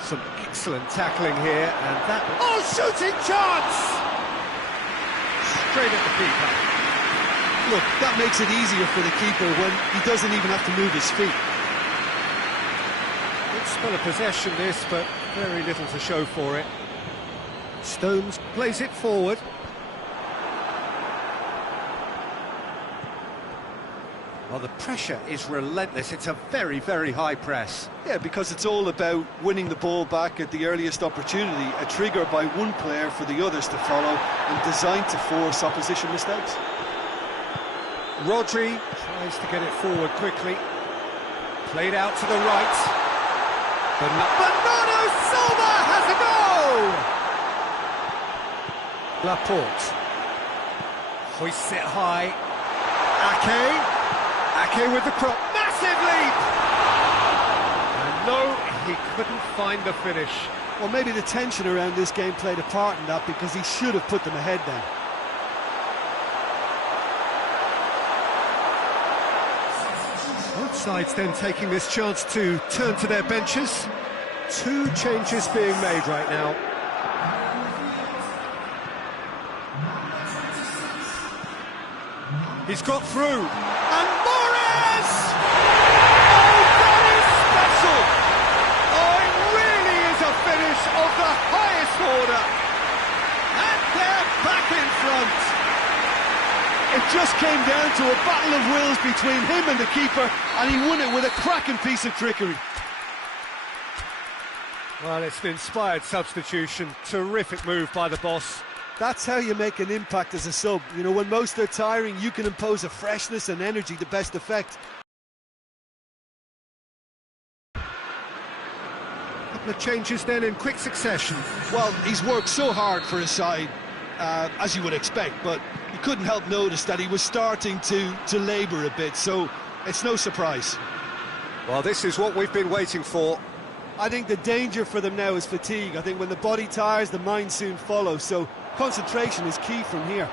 Some excellent tackling here, and that... Oh, shooting chance! Straight at the keeper. Look, that makes it easier for the keeper when he doesn't even have to move his feet. Good spell of possession this, but very little to show for it. Stones plays it forward. Well, the pressure is relentless. It's a very, very high press. Yeah, because it's all about winning the ball back at the earliest opportunity, a trigger by one player for the others to follow and designed to force opposition mistakes. Rodri tries to get it forward quickly. Played out to the right. Bernardo Silva has a goal! Laporte. Hoists it high. Ake with the crop. Massive leap! And no, he couldn't find the finish. Well, maybe the tension around this game played a part in that, because he should have put them ahead then. Both sides then taking this chance to turn to their benches. Two changes being made right now. He's got through. And Morris! Oh, that is special! Oh, it really is a finish of the highest order. And they're back in front. It just came down to a battle of wills between him and the keeper, and he won it with a cracking piece of trickery. Well, it's an inspired substitution. Terrific move by the boss. That's how you make an impact as a sub. You know, when most are tiring, you can impose a freshness and energy to best effect. Couple of changes then in quick succession. Well, he's worked so hard for his side, as you would expect, but you couldn't help notice that he was starting to labour a bit, so it's no surprise. Well, this is what we've been waiting for. I think the danger for them now is fatigue. I think when the body tires, the mind soon follows, so concentration is key from here.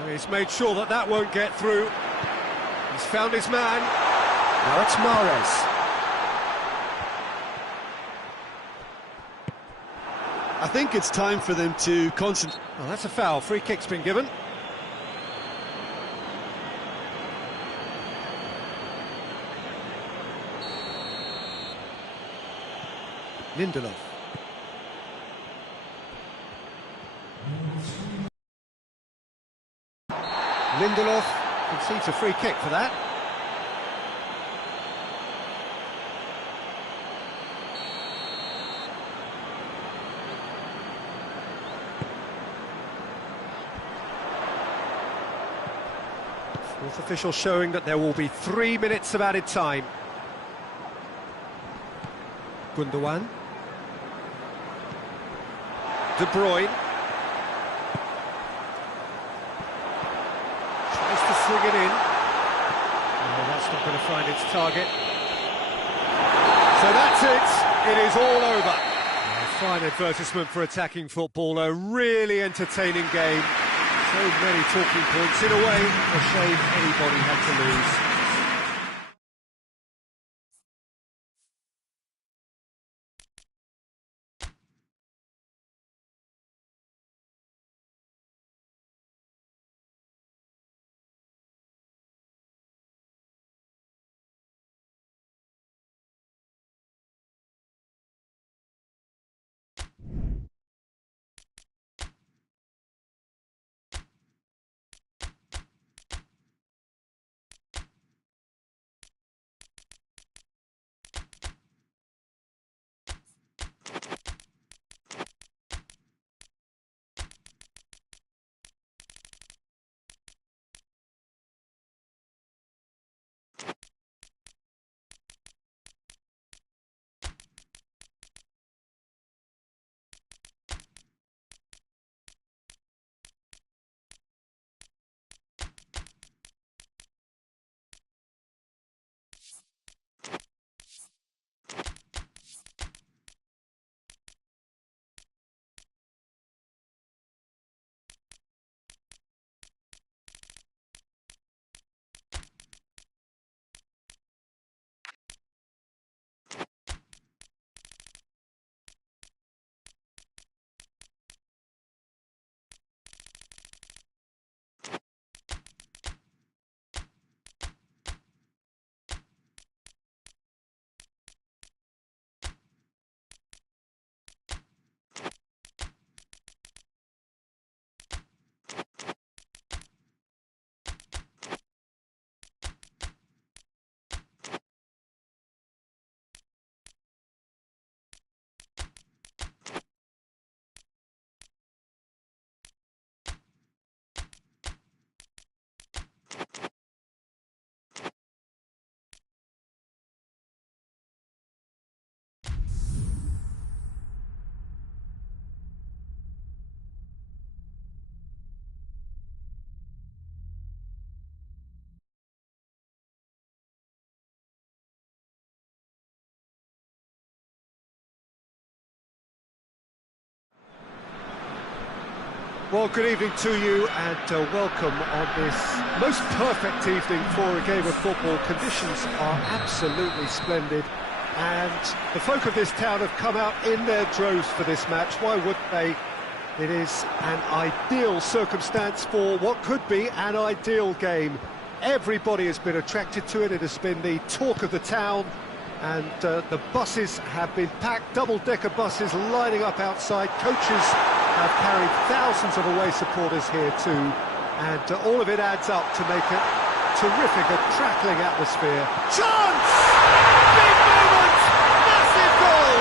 Well, he's made sure that that won't get through. He's found his man. Now it's Mahrez. I think it's time for them to concentrate. Well, that's a foul. Free kick's been given. Lindelof. Lindelof concedes a free kick for that. Fourth official showing that there will be 3 minutes of added time. Gundogan. De Bruyne. Tries to swing it in. No, that's not going to find its target. So that's it. It is all over. A fine advertisement for attacking football. A really entertaining game. So many talking points. In a way, a shame anybody had to lose. Well, good evening to you and welcome on this most perfect evening for a game of football. Conditions are absolutely splendid and the folk of this town have come out in their droves for this match. Why wouldn't they? It is an ideal circumstance for what could be an ideal game. Everybody has been attracted to it. It has been the talk of the town and the buses have been packed, double-decker buses lining up outside, coaches have carried thousands of away supporters here too, and all of it adds up to make a terrific, crackling atmosphere. Chance! Big moment! Massive goal!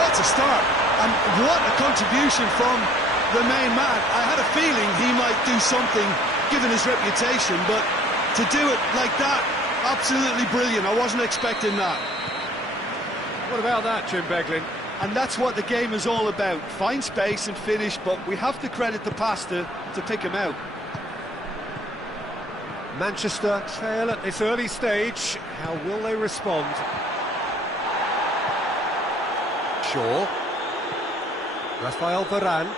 What a start, and what a contribution from the main man. I had a feeling he might do something, given his reputation, but to do it like that, absolutely brilliant. I wasn't expecting that. What about that, Jim Beglin? And that's what the game is all about. Find space and finish, but we have to credit the pasta to pick him out. Manchester trail at this early stage. How will they respond? Shaw. Rafael Varane.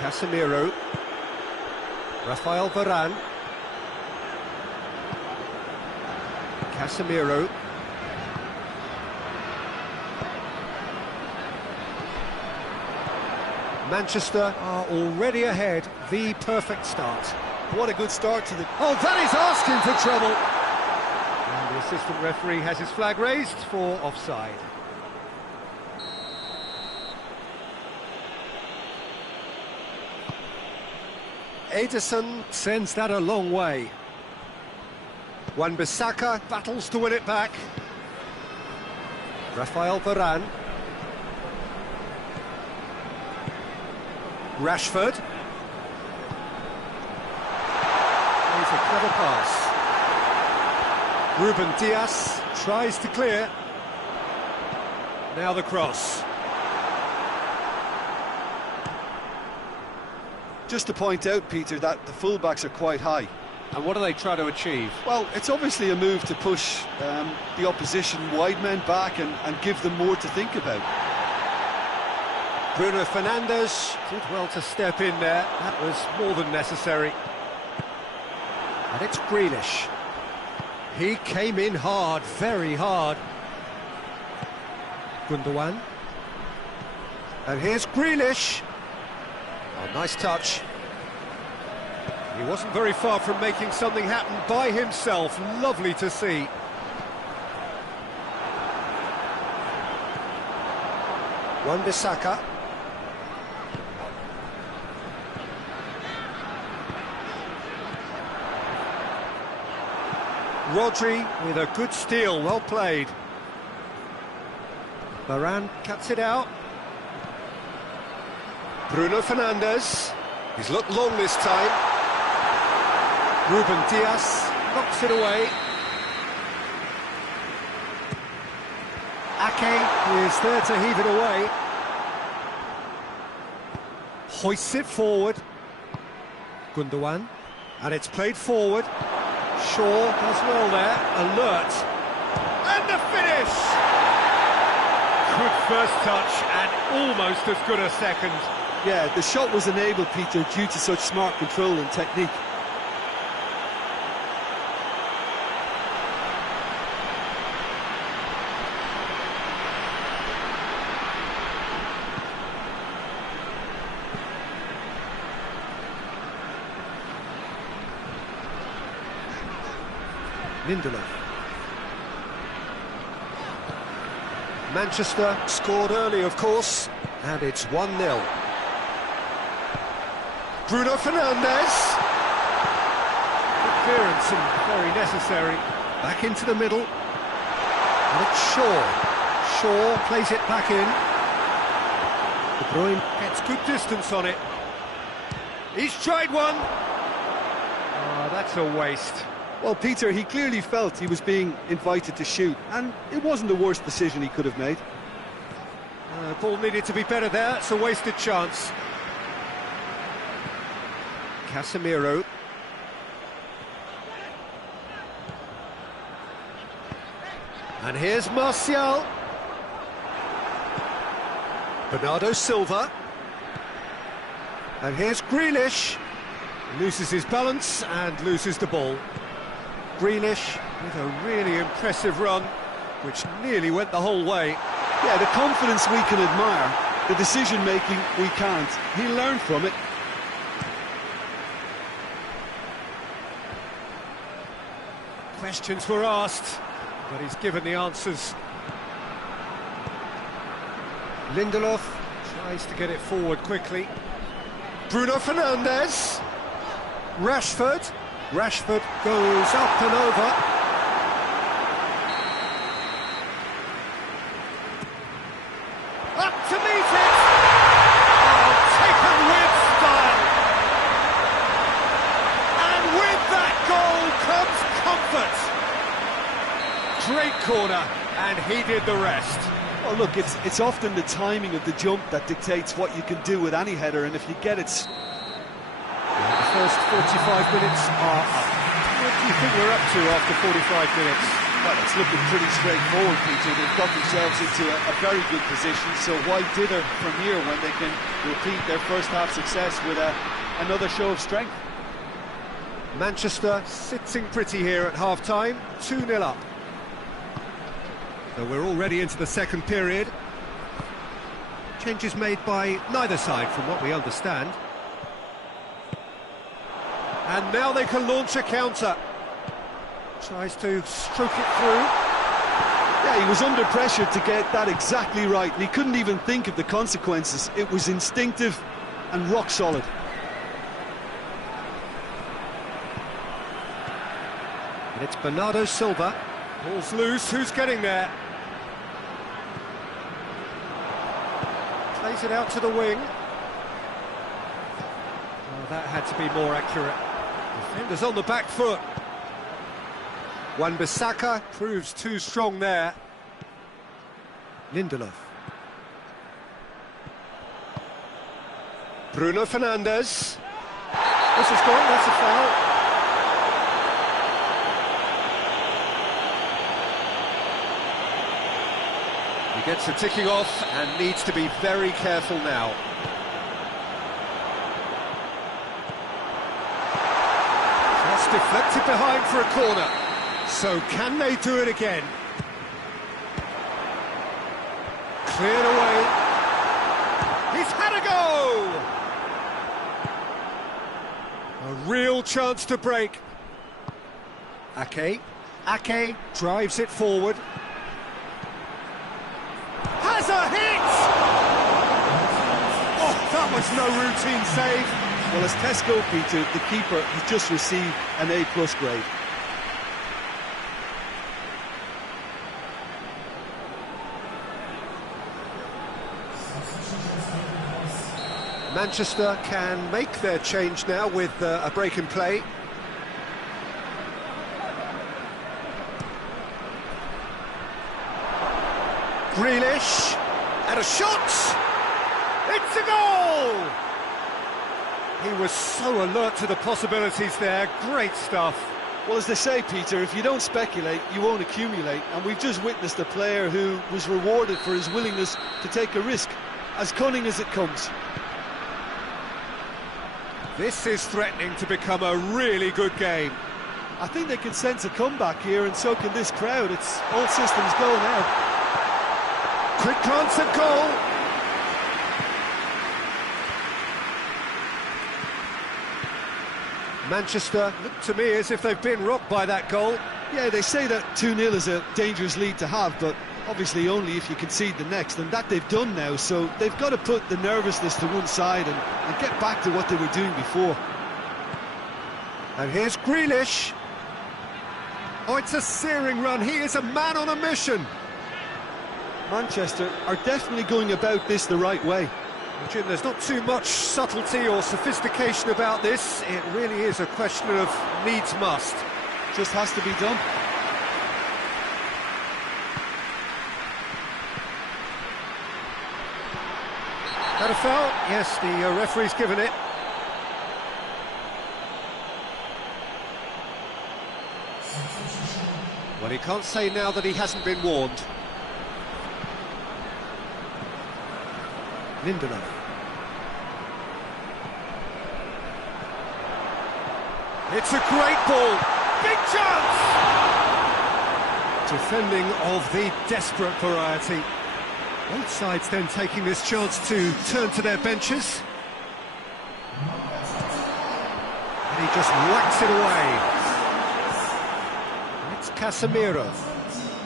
Casemiro. Rafael Varane. Casemiro. Manchester are already ahead. The perfect start. What a good start to the... Oh, that is asking for trouble. And the assistant referee has his flag raised for offside. Ederson sends that a long way. Wan-Bissaka battles to win it back. Rafael Varane. Rashford. He's a clever pass. Ruben Dias tries to clear. Now the cross. Just to point out, Peter, that the fullbacks are quite high. And what do they try to achieve? Well, it's obviously a move to push the opposition wide men back and give them more to think about. Bruno Fernandes did well to step in there. That was more than necessary. And it's Grealish. He came in hard, very hard. Gundogan. And here's Grealish. Oh, nice touch. He wasn't very far from making something happen by himself. Lovely to see. Wan-Bissaka. Rodri with a good steal, well played. Varane cuts it out. Bruno Fernandes. He's looked long this time. Ruben Dias knocks it away. Ake is there to heave it away. Hoists it forward. Gundogan. And it's played forward. Shaw does well there, alert. And the finish! Good first touch and almost as good a second. Yeah, the shot was enabled, Peter, due to such smart control and technique. Lindelof. Manchester scored early, of course, and it's 1-0. Bruno Fernandes. Good clearance and very necessary. Back into the middle. And it's Shaw. Shaw plays it back in. De Bruyne gets good distance on it. He's tried one. Oh, that's a waste. Well, Peter, he clearly felt he was being invited to shoot, and it wasn't the worst decision he could have made. Ball needed to be better there. It's a wasted chance. Casemiro. And here's Martial. Bernardo Silva. And here's Grealish. Loses his balance and loses the ball. Grealish with a really impressive run, which nearly went the whole way. Yeah, the confidence we can admire, the decision-making we can't. He learned from it. Questions were asked, but he's given the answers. Lindelof Tries to get it forward quickly. Bruno Fernandes. Rashford. Rashford goes up and over. Up to meet it! Oh, taken with style! And with that goal comes comfort! Great corner, and he did the rest. Well, look, it's often the timing of the jump that dictates what you can do with any header, and if you get it... The first 45 minutes are up. What do you think we're up to after 45 minutes? Well, it's looking pretty straightforward, Peter. They've got themselves into a very good position, so why dither from here when they can repeat their first half success with another show of strength? Manchester sitting pretty here at half-time, 2-0 up. So we're already into the second period. Changes made by neither side from what we understand. And now they can launch a counter. Tries to stroke it through. Yeah, he was under pressure to get that exactly right, and he couldn't even think of the consequences. It was instinctive and rock solid. And it's Bernardo Silva. Ball's loose, who's getting there? Plays it out to the wing. Oh, that had to be more accurate. Defenders on the back foot. Wan-Bissaka proves too strong there. Lindelof. Bruno Fernandes. This is gone, that's a foul. He gets the ticking off and needs to be very careful now. That's deflected behind for a corner. So can they do it again? Cleared away. He's had a go! A real chance to break. Ake drives it forward. Has a hit! Oh, that was no routine save. Well, as Tesco, Peter, the keeper, has just received an A+ grade. Manchester can make their change now with a break in play. Grealish, and a shot! It's a goal! He was so alert to the possibilities there, great stuff. Well, as they say, Peter, if you don't speculate, you won't accumulate, and we've just witnessed a player who was rewarded for his willingness to take a risk, as cunning as it comes. This is threatening to become a really good game. I think they can sense a comeback here, and so can this crowd. It's all systems go now. Quick glance at goal. Manchester look to me as if they've been rocked by that goal. Yeah, they say that 2-0 is a dangerous lead to have, but obviously only if you concede the next, and that they've done now, so they've got to put the nervousness to one side and get back to what they were doing before. And here's Grealish. Oh, it's a searing run. He is a man on a mission. Manchester are definitely going about this the right way. Jim, there's not too much subtlety or sophistication about this. It really is a question of needs must. Just has to be done. That a foul? Yes, the referee's given it. Well, he can't say now that he hasn't been warned. Lindelof. It's a great ball. Big chance! Defending of the desperate variety. Both sides then taking this chance to turn to their benches. And he just whacks it away. It's Casemiro.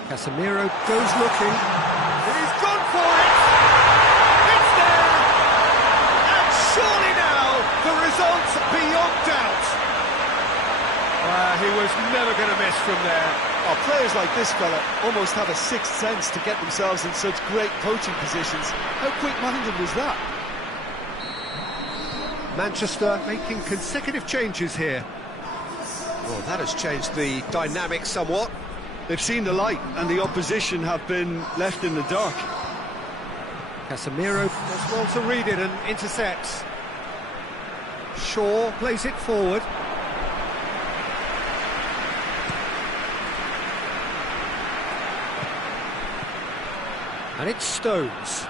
Casemiro goes looking. He's gone for it! It's there! result beyond doubt. He was never going to miss from there. Oh, players like this fella almost have a sixth sense to get themselves in such great coaching positions. How quick-minded was that? Manchester making consecutive changes here. Well, that has changed the dynamic somewhat. They've seen the light, and the opposition have been left in the dark. Casemiro does well to read it and intercepts. Shaw plays it forward. And it's Stones.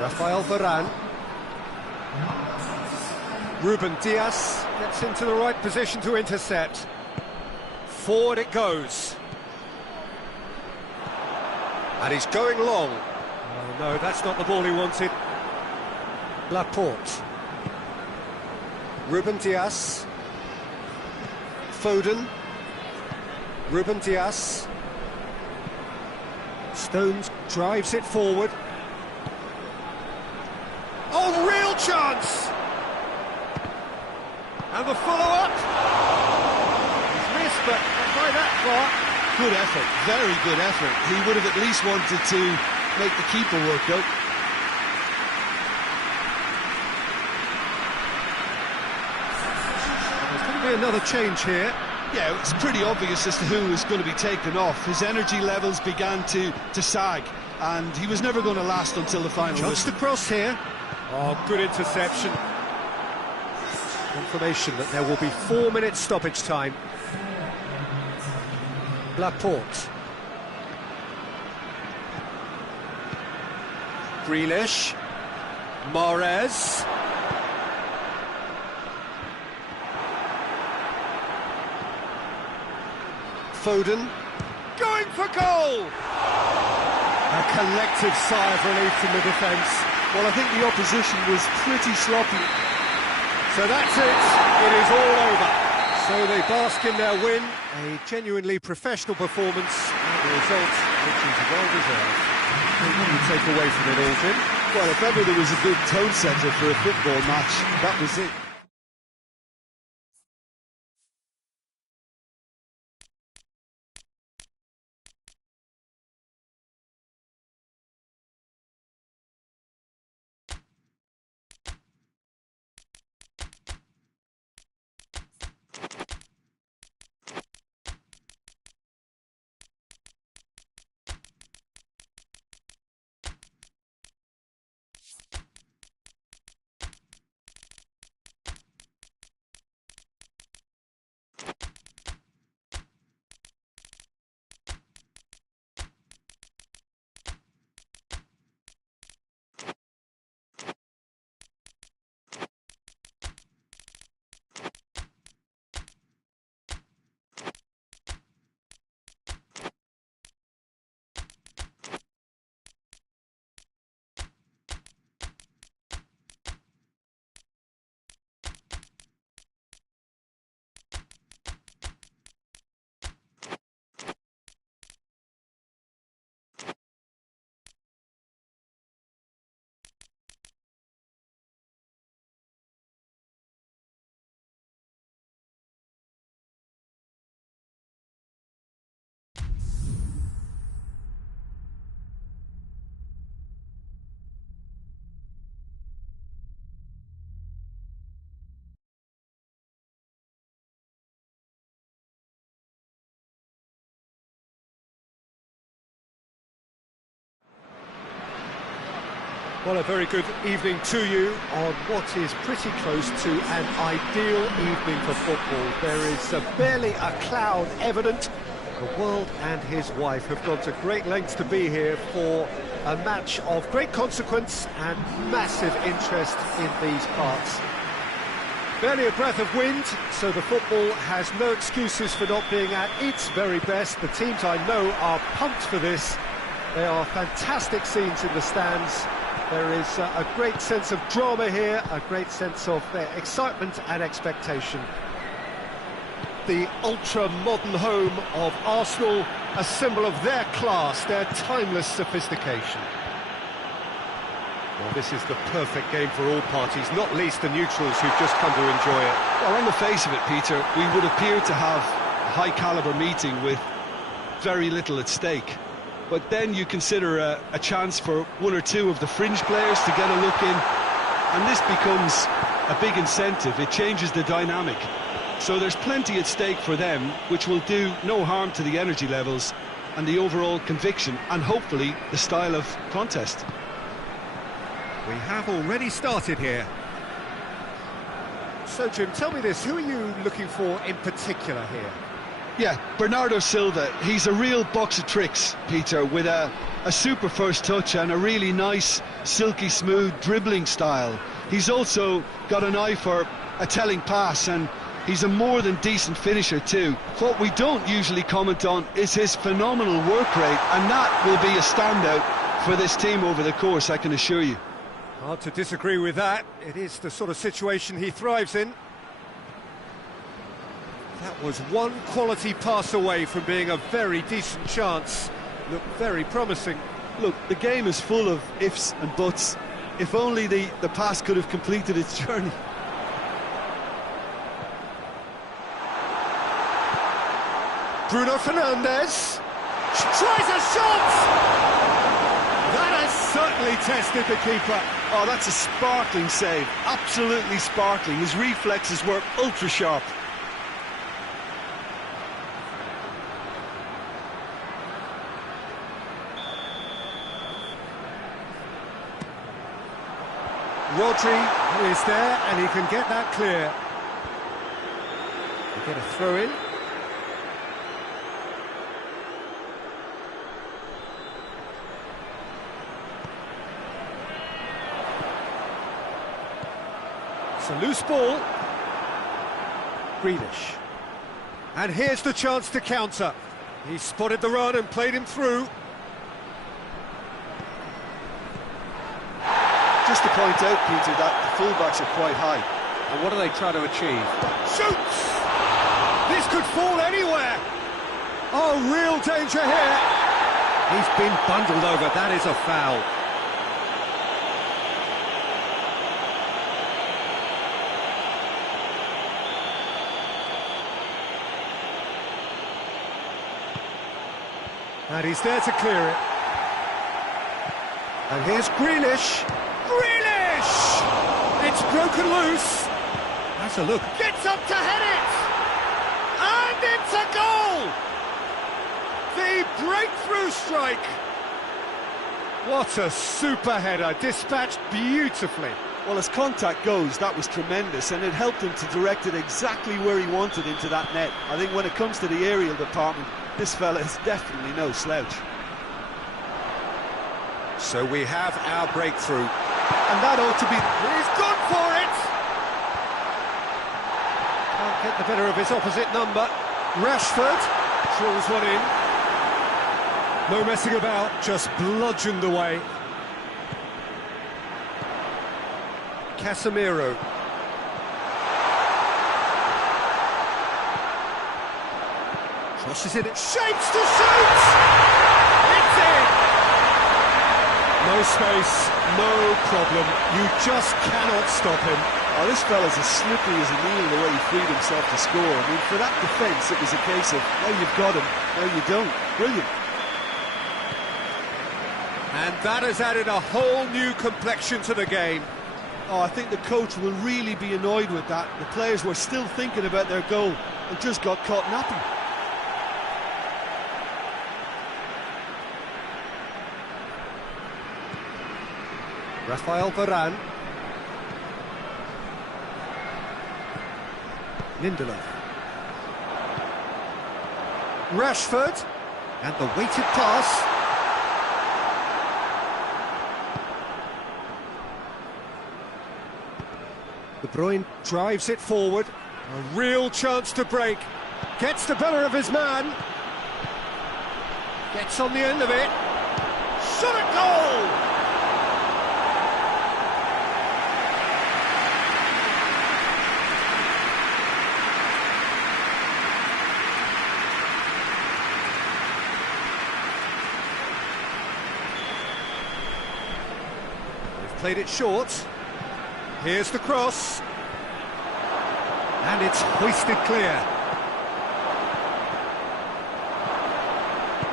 Rafael Varane. Ruben Dias gets into the right position to intercept. Forward it goes. And he's going long. Oh no, that's not the ball he wanted. Laporte. Ruben Dias. Foden. Ruben Dias. Stones drives it forward. Oh, real chance! And the follow-up. He's missed, but not by that far. Good effort, very good effort. He would have at least wanted to make the keeper work out. There's going to be another change here. Yeah, it's pretty obvious as to who was going to be taken off. His energy levels began to sag, and he was never going to last until the final Just whistle. across here. Oh, good interception. Confirmation that there will be 4 minutes stoppage time. Laporte. Grealish. Mahrez. Foden. Going for goal! A collective sigh of relief from the defence. Well, I think the opposition was pretty sloppy. So that's it. It is all over. So they bask in their win. A genuinely professional performance. And the result, which is well deserved. What do you take away from it all, Jim? Well, if ever there was a good tone setter for a football match, that was it. Well, a very good evening to you on what is pretty close to an ideal evening for football. There is barely a cloud evident. The world and his wife have gone to great lengths to be here for a match of great consequence and massive interest in these parts. Barely a breath of wind, so the football has no excuses for not being at its very best. The teams I know are pumped for this. There are fantastic scenes in the stands. There is a great sense of drama here, a great sense of excitement and expectation. The ultra-modern home of Arsenal, a symbol of their class, their timeless sophistication. Well, this is the perfect game for all parties, not least the neutrals who've just come to enjoy it. Well, on the face of it, Peter, we would appear to have a high-caliber meeting with very little at stake. But then you consider a chance for one or two of the fringe players to get a look in, and this becomes a big incentive. It changes the dynamic. So there's plenty at stake for them, which will do no harm to the energy levels and the overall conviction, and hopefully the style of contest. We have already started here. So, Jim, tell me this, who are you looking for in particular here? Yeah, Bernardo Silva, he's a real box of tricks, Peter, with a super first touch and a really nice, silky smooth dribbling style. He's also got an eye for a telling pass, and he's a more than decent finisher too. What we don't usually comment on is his phenomenal work rate, and that will be a standout for this team over the course, I can assure you. Hard to disagree with that. It is the sort of situation he thrives in. That was one quality pass away from being a very decent chance. Looked very promising. Look, the game is full of ifs and buts. If only the pass could have completed its journey. Bruno Fernandes tries a shot! That has certainly tested the keeper. Oh, that's a sparkling save. Absolutely sparkling. His reflexes were ultra sharp. Rodri is there and he can get that clear. We get a throw in. It's a loose ball. Grealish. And here's the chance to counter. He spotted the run and played him through. Just to point out, Peter, that the fullbacks are quite high. And what are they trying to achieve? Shoots! This could fall anywhere! Oh, real danger here! He's been bundled over, that is a foul. And he's there to clear it. And here's Grealish. Grealish! It's broken loose. That's a look. Gets up to head it! And it's a goal! The breakthrough strike! What a super header, dispatched beautifully. Well, as contact goes, that was tremendous, and it helped him to direct it exactly where he wanted into that net. I think when it comes to the aerial department, this fella is definitely no slouch. So we have our breakthrough. And that ought to be... He's gone for it! Can't get the better of his opposite number. Rashford drills one in. No messing about, just bludgeoned away. Casemiro. Crosses it, shapes to shoot! It's in! No space, no problem. You just cannot stop him. Oh, this fella's as slippery as a needle the way he freed himself to score. I mean, for that defence, it was a case of, now you've got him, now you don't. Brilliant. And that has added a whole new complexion to the game. Oh, I think the coach will really be annoyed with that. The players were still thinking about their goal and just got caught napping. Rafael Varane. Lindelof. Rashford. And the weighted pass. De Bruyne drives it forward. A real chance to break. Gets the better of his man. Gets on the end of it. Shot at goal! They've played it short. Here's the cross. And it's hoisted clear.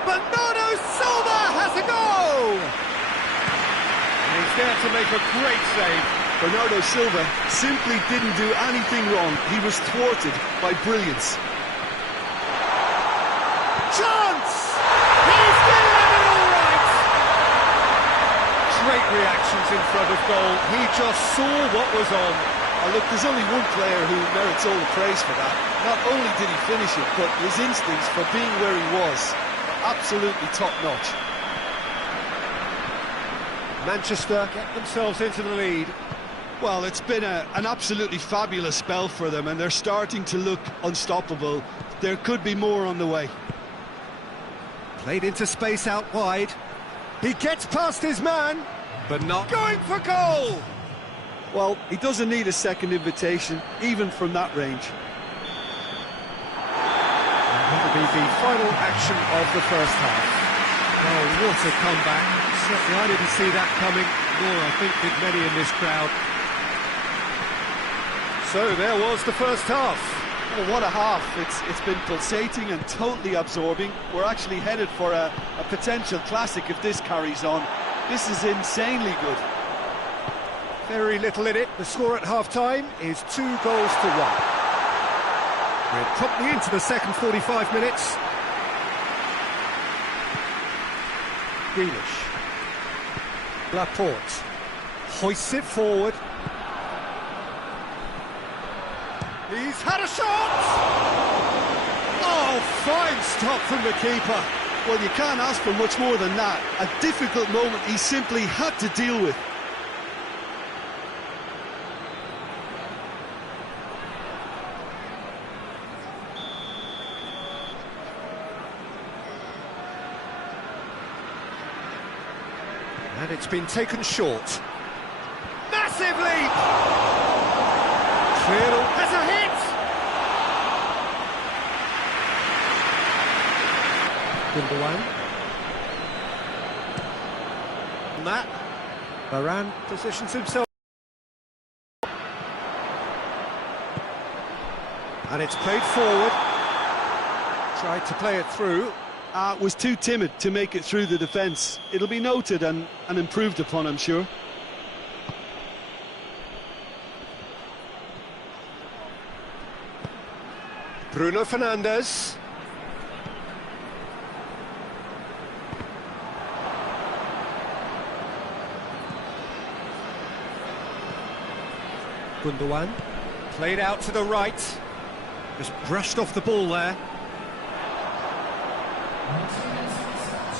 Bernardo Silva has a goal! And he's there to make a great save. Bernardo Silva simply didn't do anything wrong. He was thwarted by brilliance. Chance! He's doing it all right! Great reactions in front of goal. He just saw what was on. Oh, look, there's only one player who merits all the praise for that. Not only did he finish it, but his instincts for being where he was were absolutely top-notch. Manchester get themselves into the lead. Well, it's been an absolutely fabulous spell for them, and they're starting to look unstoppable. There could be more on the way. Played into space out wide. He gets past his man, but not going for goal! Well, he doesn't need a second invitation, even from that range. That'll be the final action of the first half. Oh, what a comeback. Certainly I didn't see that coming, nor I think did many in this crowd. So there was the first half. Oh, what a half. It's been pulsating and totally absorbing. We're actually headed for a potential classic if this carries on. This is insanely good. Very little in it. The score at half-time is 2 goals to 1. We're promptly into the second 45 minutes. Grealish. Laporte. Hoists it forward. He's had a shot! Oh, fine stop from the keeper. Well, you can't ask for much more than that. A difficult moment he simply had to deal with. And it's been taken short. Massive leap! Clear has a hit! Gundogan. And that, Varane positions himself. And it's played forward. Tried to play it through. Was too timid to make it through the defence. It'll be noted and improved upon, I'm sure. Bruno Fernandes. Gundogan. Played out to the right. Just brushed off the ball there.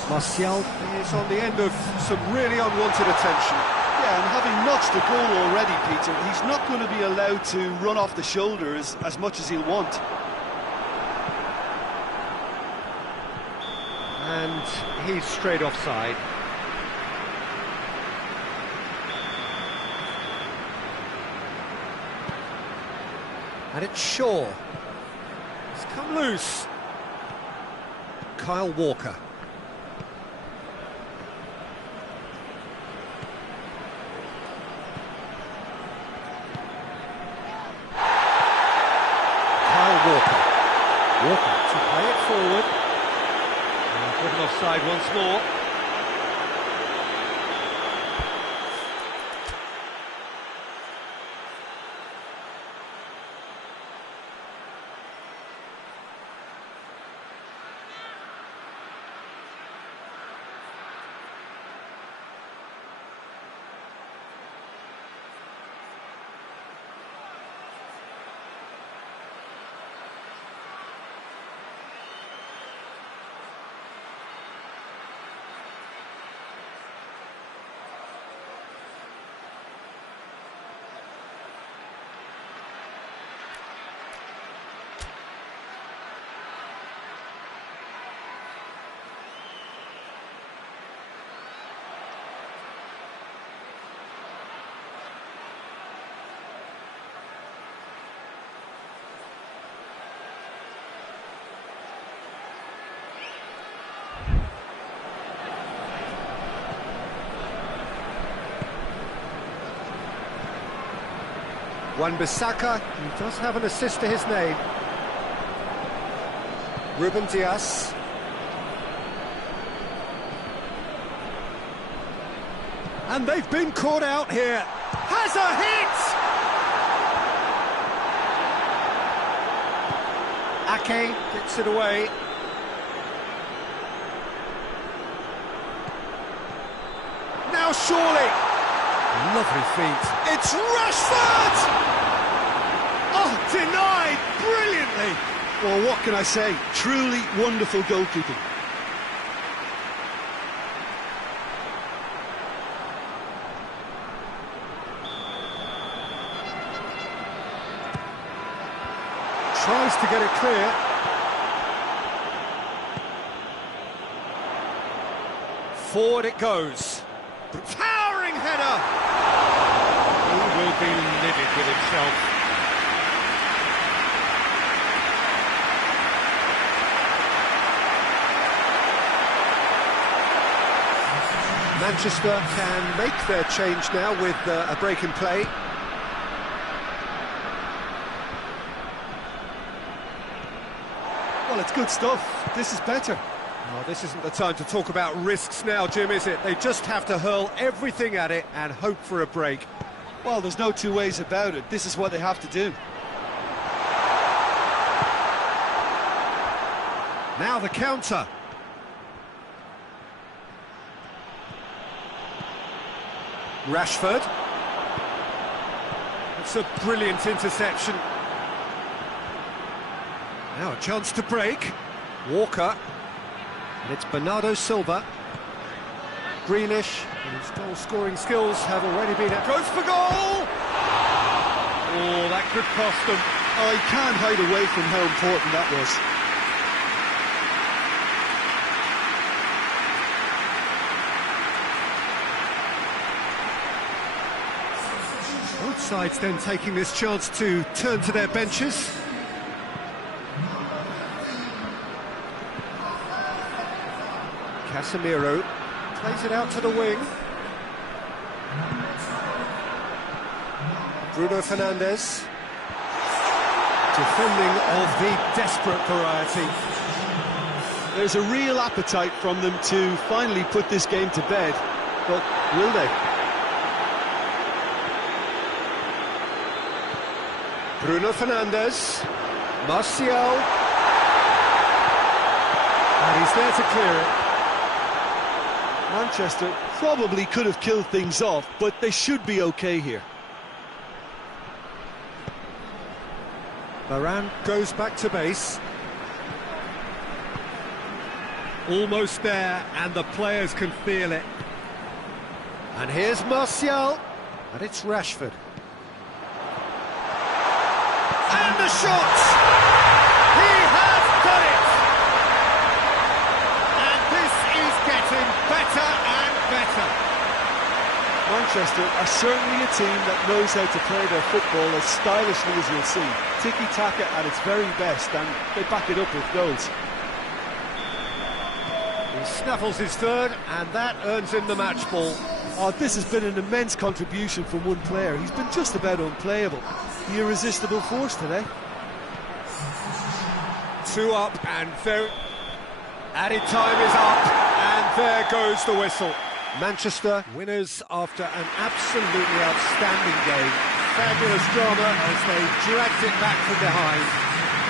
Martial is on the end of some really unwanted attention. Yeah, and having notched a goal already, Peter, he's not going to be allowed to run off the shoulder as much as he'll want. And he's straight offside. And it's Shaw. It's come loose. Kyle Walker. Walker to play it forward. Driven offside once more. Wan-Bissaka, he does have an assist to his name. Ruben Dias. And they've been caught out here. Has a hit! Ake gets it away. Now surely. Lovely feet. It's Rashford! Oh, denied brilliantly. Well, what can I say? Truly wonderful goalkeeping. Tries to get it clear. Forward it goes. Towering header! He will be livid with himself. Manchester can make their change now with a break in play. Well, it's good stuff. This is better. Oh, this isn't the time to talk about risks now, Jim, is it? They just have to hurl everything at it and hope for a break. Well, there's no two ways about it. This is what they have to do. Now the counter. Rashford. It's a brilliant interception. Now a chance to break. Walker. And it's Bernardo Silva. Grealish, and his goal-scoring skills have already been... Goes for goal! Oh, that could cost them. I can't hide away from how important that was. Both sides then taking this chance to turn to their benches. Casemiro plays it out to the wing. Bruno Fernandes. Defending of the desperate variety. There's a real appetite from them to finally put this game to bed, but will they? Bruno Fernandes. Martial. And he's there to clear it. Manchester probably could have killed things off, but they should be okay here. Varane goes back to base. Almost there, and the players can feel it. And here's Martial, and it's Rashford. And the shot! He has done it! And this is getting better and better. Manchester are certainly a team that knows how to play their football as stylishly as you'll see. Tiki-taka at its very best, and they back it up with goals. He snaffles his third, and that earns him the match ball. Oh, this has been an immense contribution from one player. He's been just about unplayable. The irresistible force today. Two up, and there... Added time is up, and there goes the whistle. Manchester winners after an absolutely outstanding game. Fabulous drama as they dragged it back from behind,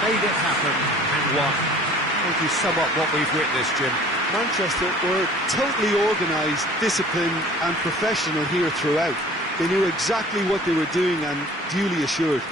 made it happen, and won. How would you sum up what we've witnessed, Jim? Manchester were totally organised, disciplined and professional here throughout. They knew exactly what they were doing and duly assured.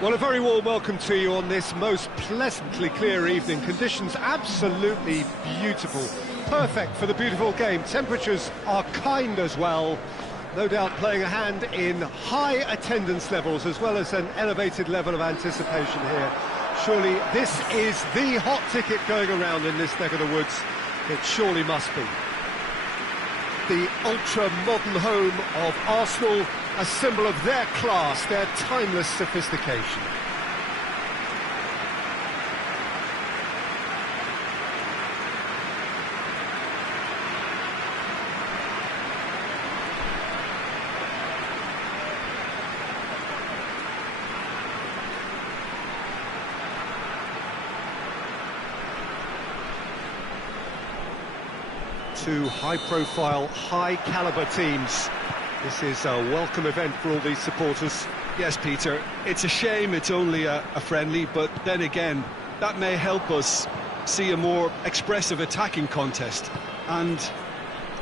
Well, a very warm welcome to you on this most pleasantly clear evening. Conditions absolutely beautiful. Perfect for the beautiful game. Temperatures are kind as well. No doubt playing a hand in high attendance levels as well as an elevated level of anticipation here. Surely this is the hot ticket going around in this neck of the woods. It surely must be. The ultra-modern home of Arsenal, a symbol of their class, their timeless sophistication. Two high-profile, high-caliber teams. This is a welcome event for all these supporters. Yes, Peter, it's a shame it's only a friendly, but then again, that may help us see a more expressive attacking contest. And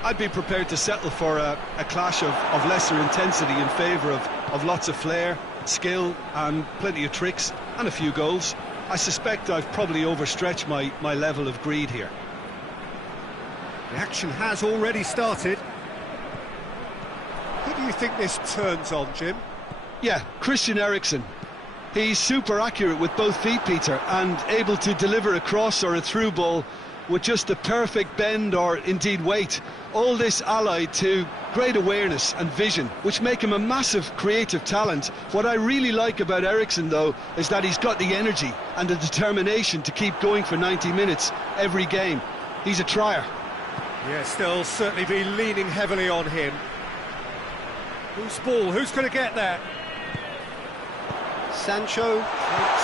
I'd be prepared to settle for a clash of lesser intensity in favour of lots of flair, skill, and plenty of tricks, and a few goals. I suspect I've probably overstretched my level of greed here. The action has already started. Who do you think this turns on, Jim? Yeah, Christian Eriksen. He's super accurate with both feet, Peter, and able to deliver a cross or a through ball with just the perfect bend or indeed weight. All this allied to great awareness and vision, which make him a massive creative talent. What I really like about Eriksen, though, is that he's got the energy and the determination to keep going for 90 minutes every game. He's a trier. Yes, they'll certainly be leaning heavily on him. Whose ball? Who's going to get there? Sancho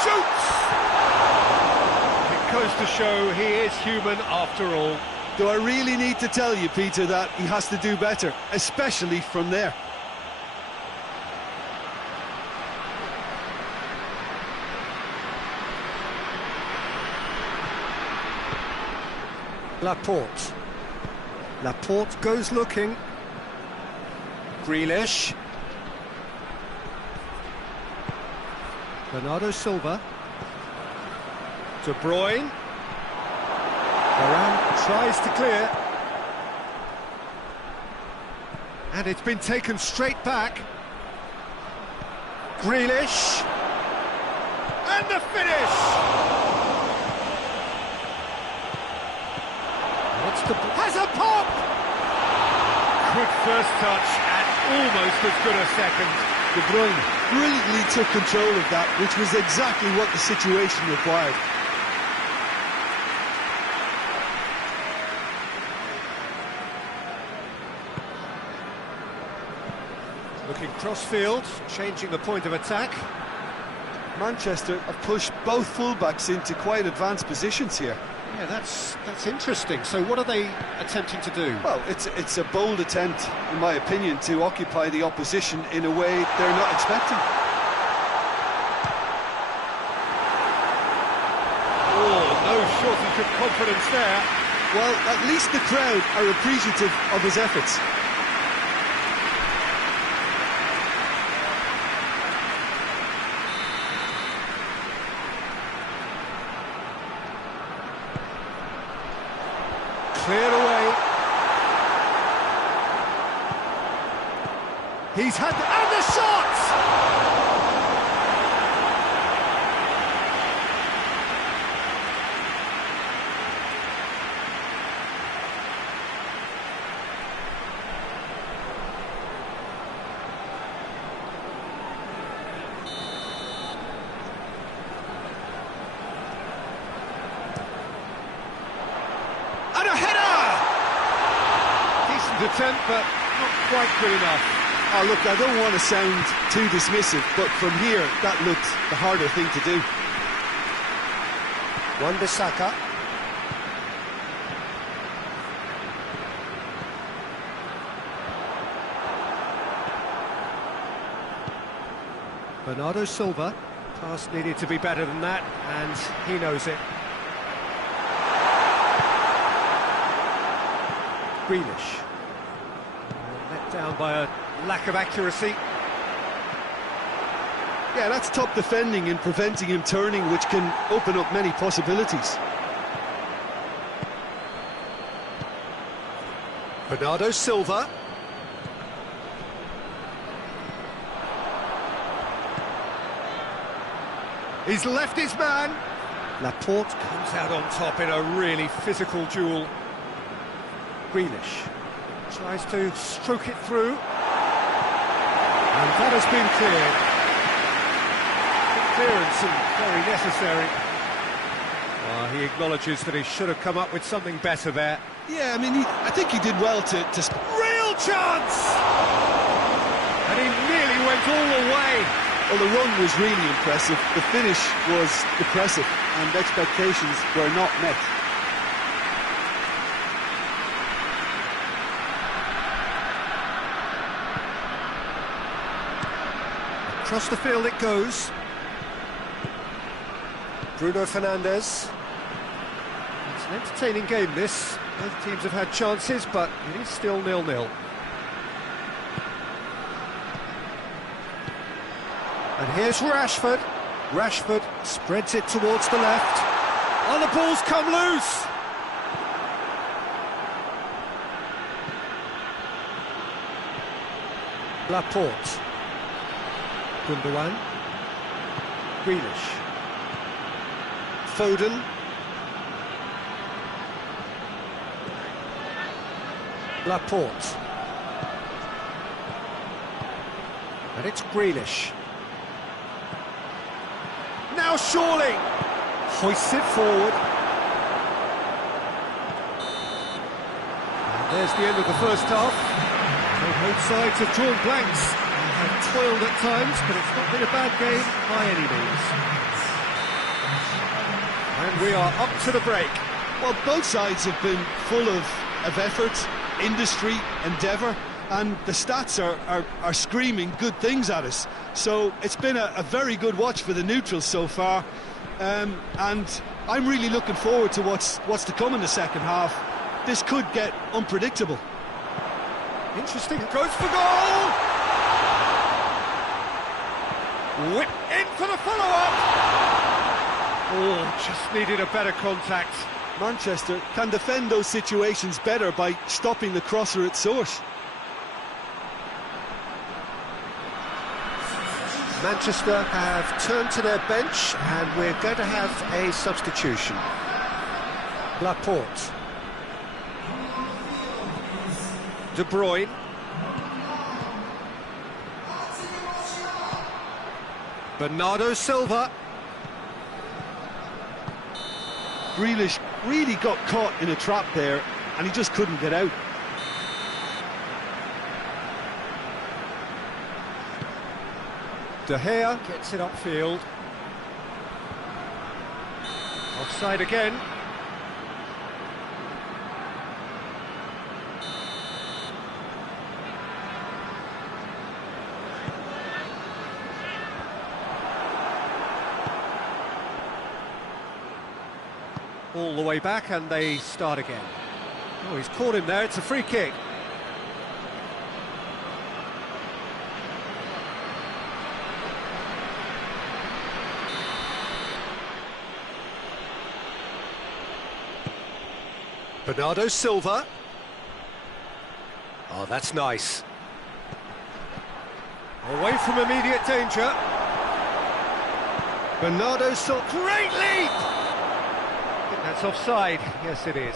shoots! It goes to show he is human after all. Do I really need to tell you, Peter, that he has to do better, especially from there? Laporte goes looking. Grealish. Bernardo Silva. De Bruyne. Varane tries to clear. And it's been taken straight back. Grealish. And the finish! Has a pop! Good first touch and almost as good a second. De Bruyne brilliantly took control of that, which was exactly what the situation required. Looking cross-field, changing the point of attack. Manchester have pushed both fullbacks into quite advanced positions here. Yeah, that's interesting. So what are they attempting to do? Well, it's a bold attempt, in my opinion, to occupy the opposition in a way they're not expecting. Oh, no shortage of confidence there. Well, at least the crowd are appreciative of his efforts. Cleared away. He's had and the shot! And a header! Decent attempt, but not quite good enough. Oh, look, I don't want to sound too dismissive, but from here, that looked the harder thing to do. Wan-Bissaka. Bernardo Silva. Pass needed to be better than that, and he knows it. Grealish. Let down by a lack of accuracy. Yeah, that's top defending and preventing him turning, which can open up many possibilities. Bernardo Silva. He's left his man. Laporte comes out on top in a really physical duel. Grealish tries to stroke it through. And that has been cleared. Clearance and very necessary. He acknowledges that he should have come up with something better there. Yeah, I mean, I think he did well to... Real chance! And he nearly went all the way. Well, the run was really impressive. The finish was depressive, and expectations were not met. Across the field it goes. Bruno Fernandes. It's an entertaining game, this. Both teams have had chances, but it is still 0-0. And here's Rashford. Rashford spreads it towards the left. Oh, the ball's come loose! Laporte. Gundogan. Grealish. Foden. Laporte. And it's Grealish. Now surely hoists it forward. And there's the end of the first half. So both sides have drawn blanks and have toiled at times, but it's not been a bad game by any means. And we are up to the break. Well, both sides have been full of effort, industry, endeavour, and the stats are screaming good things at us. So it's been a very good watch for the neutrals so far, and I'm really looking forward to what's to come in the second half. This could get unpredictable. Interesting, goes for goal! Whip in for the follow-up! Oh, just needed a better contact. Manchester can defend those situations better by stopping the crosser at source. Manchester have turned to their bench and we're going to have a substitution. Laporte. De Bruyne. Bernardo Silva. Grealish really got caught in a trap there and he just couldn't get out. De Gea gets it upfield. Offside again. All the way back and they start again. Oh, he's caught him there, it's a free kick. Bernardo Silva. Oh, that's nice. Away from immediate danger. Bernardo Silva. Great leap! I think that's offside. Yes, it is.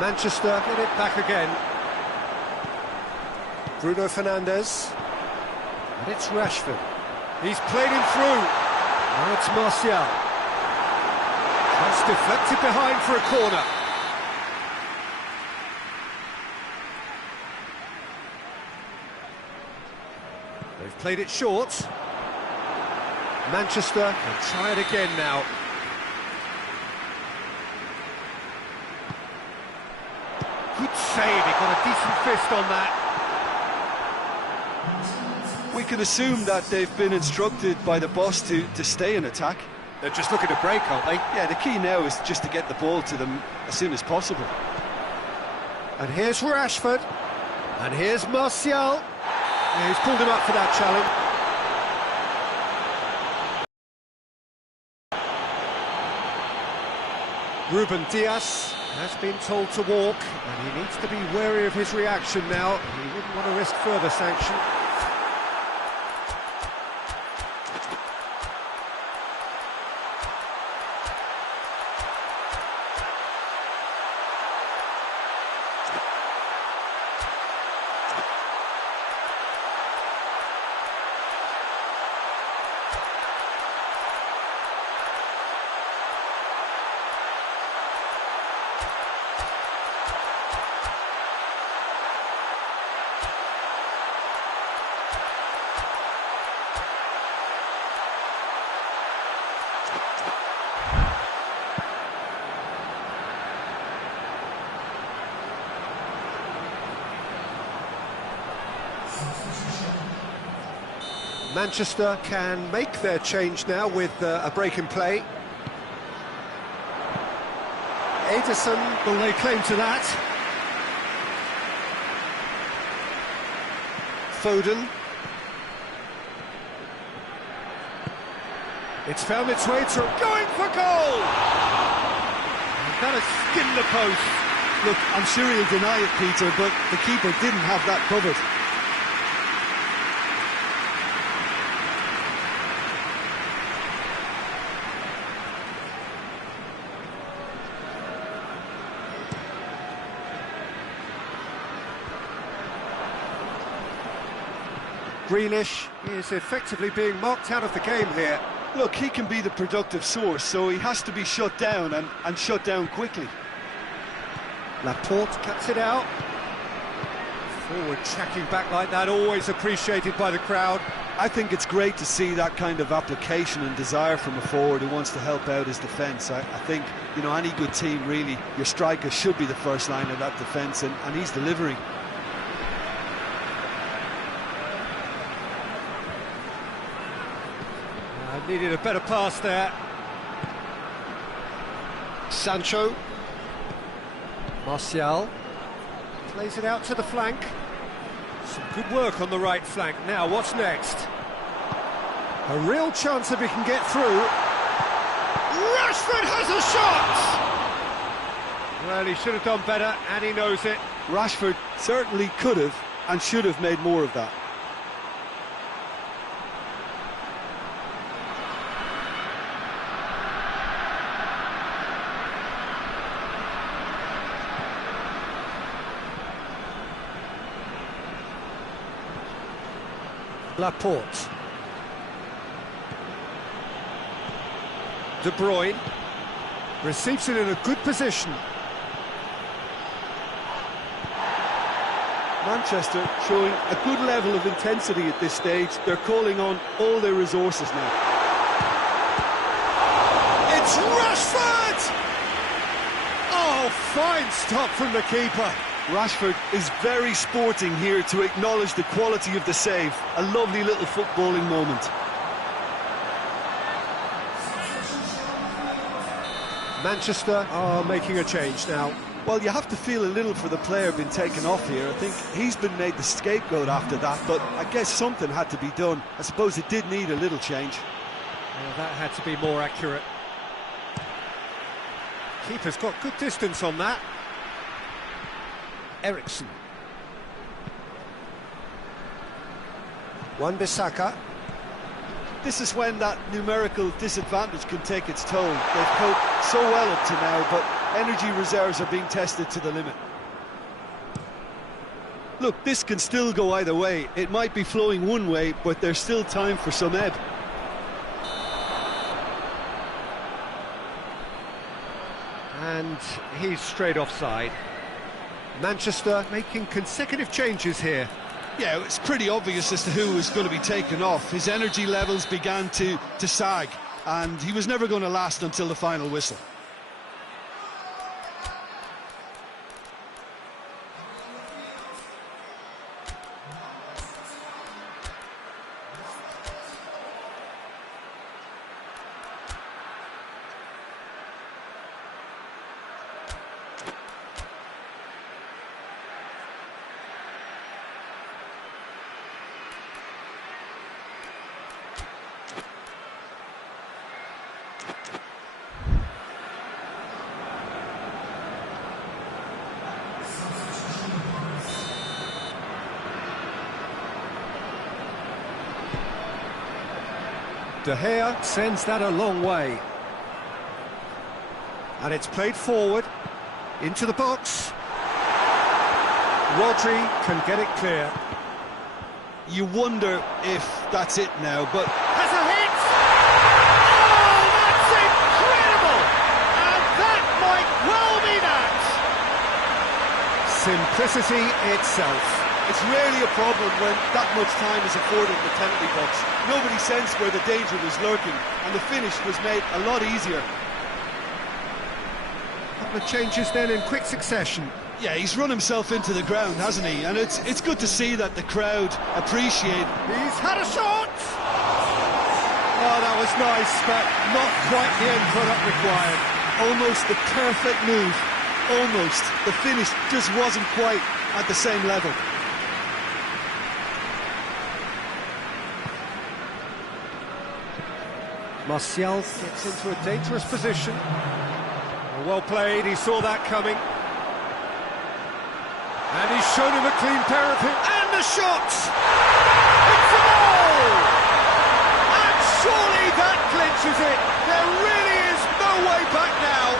Manchester get it back again. Bruno Fernandes. And it's Rashford. He's played him through. Now it's Martial. That's deflected behind for a corner. They've played it short. Manchester can try it again now. Good save, he got a decent fist on that. We can assume that they've been instructed by the boss to stay in attack. They're just looking to break, aren't they? Yeah, the key now is just to get the ball to them as soon as possible. And here's Rashford. And here's Martial. Yeah, he's pulled him up for that challenge. Ruben Dias has been told to walk, and he needs to be wary of his reaction now. He wouldn't want to risk further sanction. Manchester can make their change now with a break in play. Ederson will lay claim to that. Foden. It's found its way to going for goal! That has skimmed the post. Look, I'm sure he'll deny it, Peter, but the keeper didn't have that covered. Grealish is effectively being marked out of the game here. Look, he can be the productive source, so he has to be shut down, and shut down quickly. Laporte cuts it out. Forward tracking back like that, always appreciated by the crowd. I think it's great to see that kind of application and desire from a forward who wants to help out his defence. I think, you know, any good team, really, your striker should be the first line of that defence, and he's delivering. Needed a better pass there. Sancho. Martial. Plays it out to the flank. Some good work on the right flank. Now, what's next? A real chance if he can get through. Rashford has a shot! Well, he should have done better, and he knows it. Rashford certainly could have and should have made more of that. Laporte. De Bruyne receives it in a good position. Manchester showing a good level of intensity at this stage. They're calling on all their resources now. It's Rashford! Oh, fine stop from the keeper. Rashford is very sporting here to acknowledge the quality of the save. A lovely little footballing moment. Manchester are making a change now. Well, you have to feel a little for the player being taken off here. I think he's been made the scapegoat after that, but I guess something had to be done. I suppose it did need a little change. Well, that had to be more accurate. Keeper's got good distance on that. Ericsson. Wan-Bissaka. This is when that numerical disadvantage can take its toll. They've coped so well up to now, but energy reserves are being tested to the limit. Look, this can still go either way. It might be flowing one way, but there's still time for some ebb. And he's straight offside. Manchester making consecutive changes here. Yeah, it's pretty obvious as to who was going to be taken off. His energy levels began to sag, and he was never going to last until the final whistle. De Gea sends that a long way. And it's played forward, into the box. Rodri can get it clear. You wonder if that's it now, but... Has a hit! Oh, that's incredible! And that might well be that! Simplicity itself. It's rarely a problem when that much time is afforded in the penalty box. Nobody sensed where the danger was lurking, and the finish was made a lot easier. Couple of changes then in quick succession. Yeah, he's run himself into the ground, hasn't he? And it's good to see that the crowd appreciate. He's had a shot! Oh, that was nice, but not quite the end product required. Almost the perfect move. Almost. The finish just wasn't quite at the same level. Martial gets into a dangerous position. Well played, he saw that coming. And he's shown him a clean pair of him. And the shot! It's a goal! And surely that clinches it. There really is no way back now.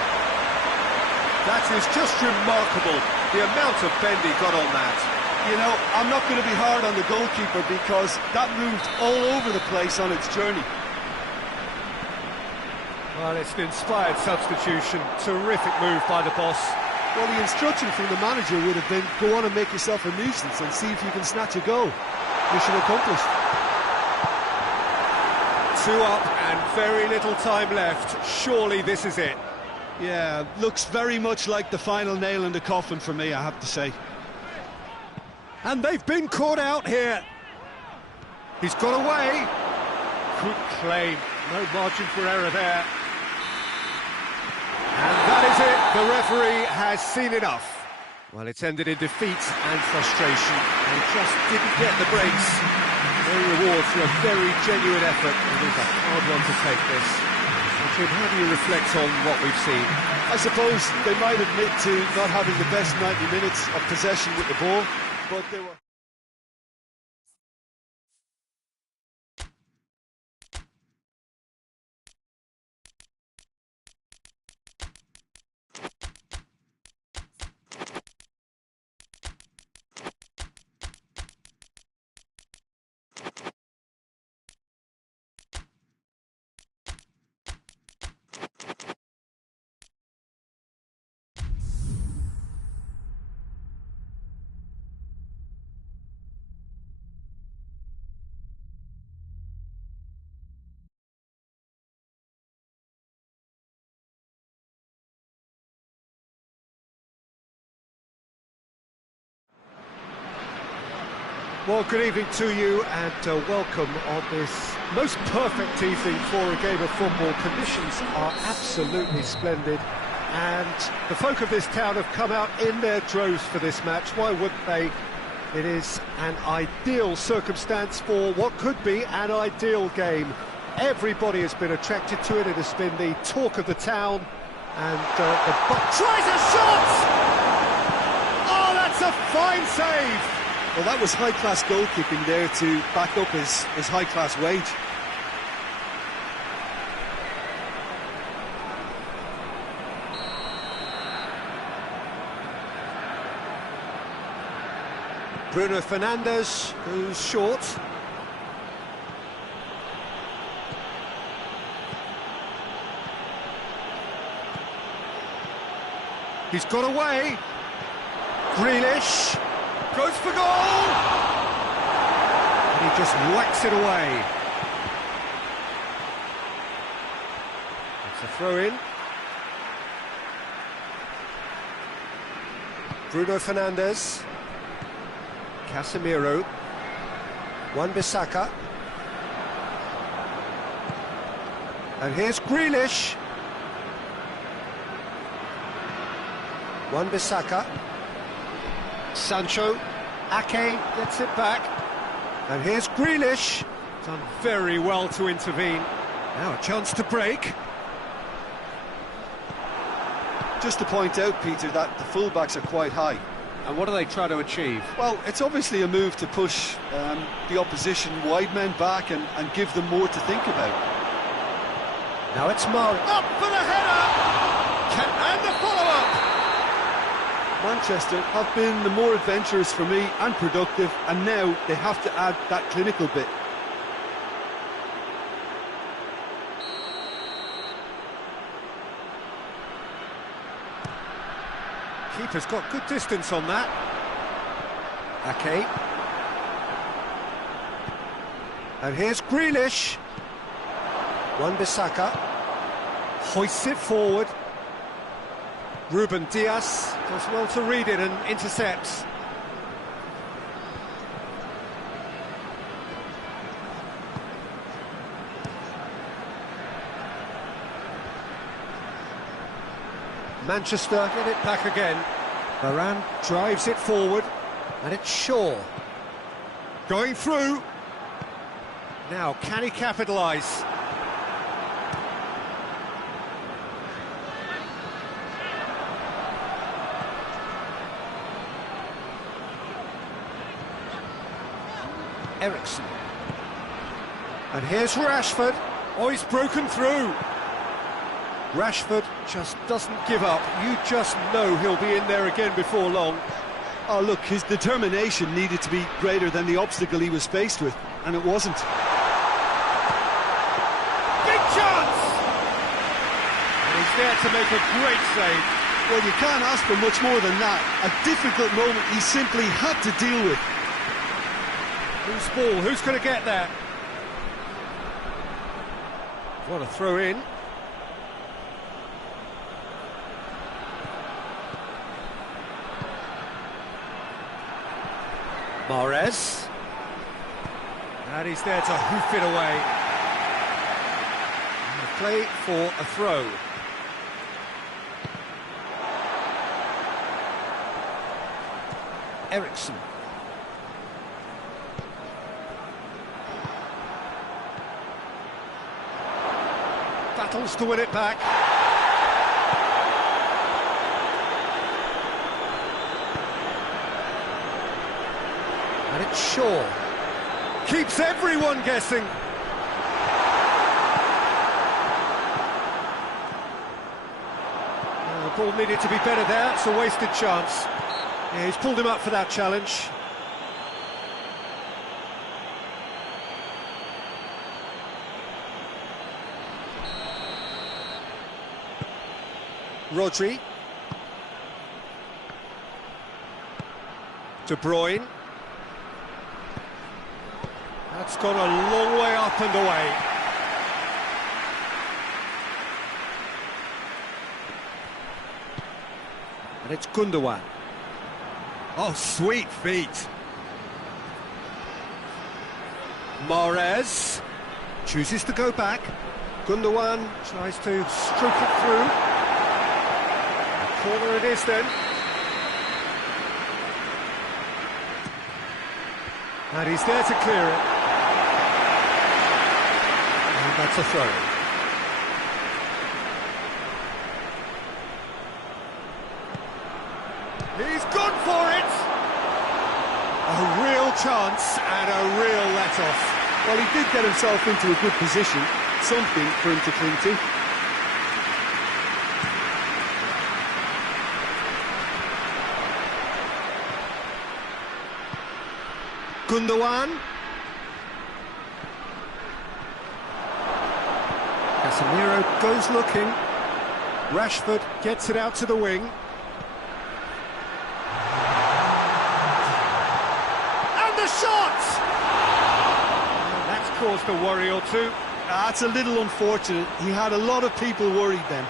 That is just remarkable, the amount of bend he got on that. You know, I'm not going to be hard on the goalkeeper because that moved all over the place on its journey. Well, it's an inspired substitution. Terrific move by the boss. Well, the instruction from the manager would have been, go on and make yourself a nuisance and see if you can snatch a goal. Mission accomplished. 2 up and very little time left. Surely this is it. Yeah, looks very much like the final nail in the coffin for me, I have to say. And they've been caught out here. He's got away. Good claim. No margin for error there. And that is it. The referee has seen enough. Well, it's ended in defeat and frustration. And just didn't get the breaks. No reward for a very genuine effort. It is a hard one to take this. Jim, how do you reflect on what we've seen? I suppose they might admit to not having the best 90 minutes of possession with the ball, but they were... Well, good evening to you and welcome on this most perfect evening for a game of football. Conditions are absolutely splendid and the folk of this town have come out in their droves for this match. Why wouldn't they? It is an ideal circumstance for what could be an ideal game. Everybody has been attracted to it. It has been the talk of the town and the tries a shot! Oh, that's a fine save! Well, that was high-class goalkeeping there to back up his high-class wage. Bruno Fernandes goes short. He's got away. Grealish. Goes for goal! And he just whacks it away. It's a throw-in. Bruno Fernandes. Casemiro. Wan-Bissaka. And here's Grealish. Wan-Bissaka. Sancho, Ake gets it back, and here's Grealish, done very well to intervene. Now a chance to break. Just to point out, Peter, that the fullbacks are quite high. And what do they try to achieve? Well, it's obviously a move to push the opposition wide men back and give them more to think about. Now it's Mar. Up for the header! And the follow-up! Manchester have been the more adventurous for me and productive, and now they have to add that clinical bit. Keeper's got good distance on that. Ake. And here's Grealish. Wan-Bissaka hoists it forward. Ruben Dias does well to read it and intercepts. Manchester get it back again. Varane drives it forward, and it's Shaw. Going through. Now, can he capitalise? Ericsson. And here's Rashford. Oh, he's broken through. Rashford just doesn't give up. You just know he'll be in there again before long. Oh, look, his determination needed to be greater than the obstacle he was faced with, and it wasn't. Big chance! And he's there to make a great save. Well, you can't ask for much more than that. A difficult moment he simply had to deal with. Who's ball? Who's going to get there? What a throw in. Mahrez. And he's there to hoof it away. And the play for a throw. Ericsson. Battles to win it back. And it's Shaw. Keeps everyone guessing. The ball needed to be better there. It's a wasted chance. Yeah, he's pulled him up for that challenge. Rodri. De Bruyne. That's gone a long way up and away. And it's Gundogan. Oh, sweet feet. Mahrez chooses to go back. Gundogan tries to stroke it through. Corner it is then. And he's there to clear it. And that's a throw. He's gone for it! A real chance and a real let-off. Well, he did get himself into a good position, something for him to cling to. Gundogan. Casemiro goes looking. Rashford gets it out to the wing. And the shot! That's caused a worry or two. That's a little unfortunate. He had a lot of people worried then.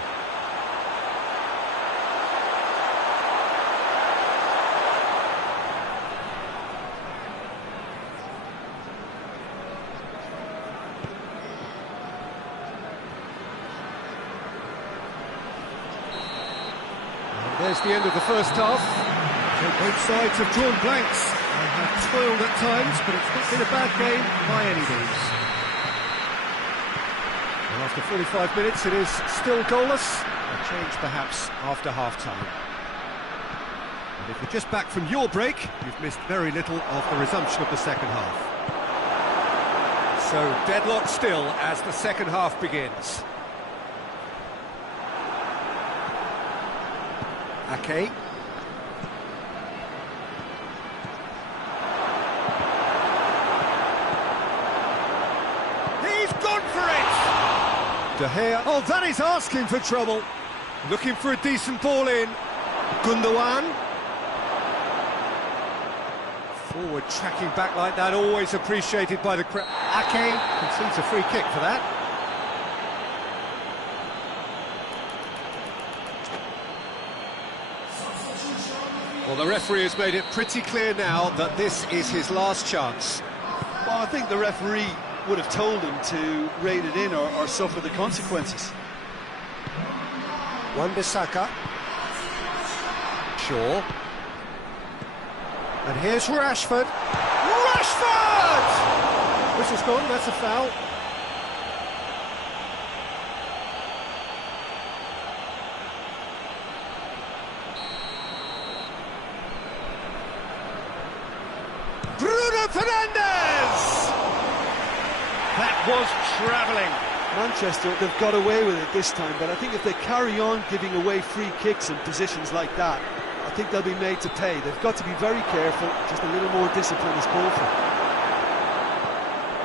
There's the end of the first half. So both sides have drawn blanks and have toiled at times, but it's not been a bad game by any means. And after 45 minutes, it is still goalless. A change perhaps after half-time. And if you're just back from your break, you've missed very little of the resumption of the second half. So deadlock still as the second half begins. Ake. He's gone for it! De Gea. Oh, that is asking for trouble. Looking for a decent ball in. Gundogan. Forward tracking back like that, always appreciated by the crowd. Ake concedes a free kick for that. Well, the referee has made it pretty clear now that this is his last chance. Well, I think the referee would have told him to rein it in or suffer the consequences. Wan-Bissaka. Shaw. And here's Rashford. Rashford! Whistle's gone, that's a foul. Bruno Fernandes! That was travelling. Manchester, they've got away with it this time, but I think if they carry on giving away free kicks in positions like that, I think they'll be made to pay. They've got to be very careful, just a little more discipline is called for.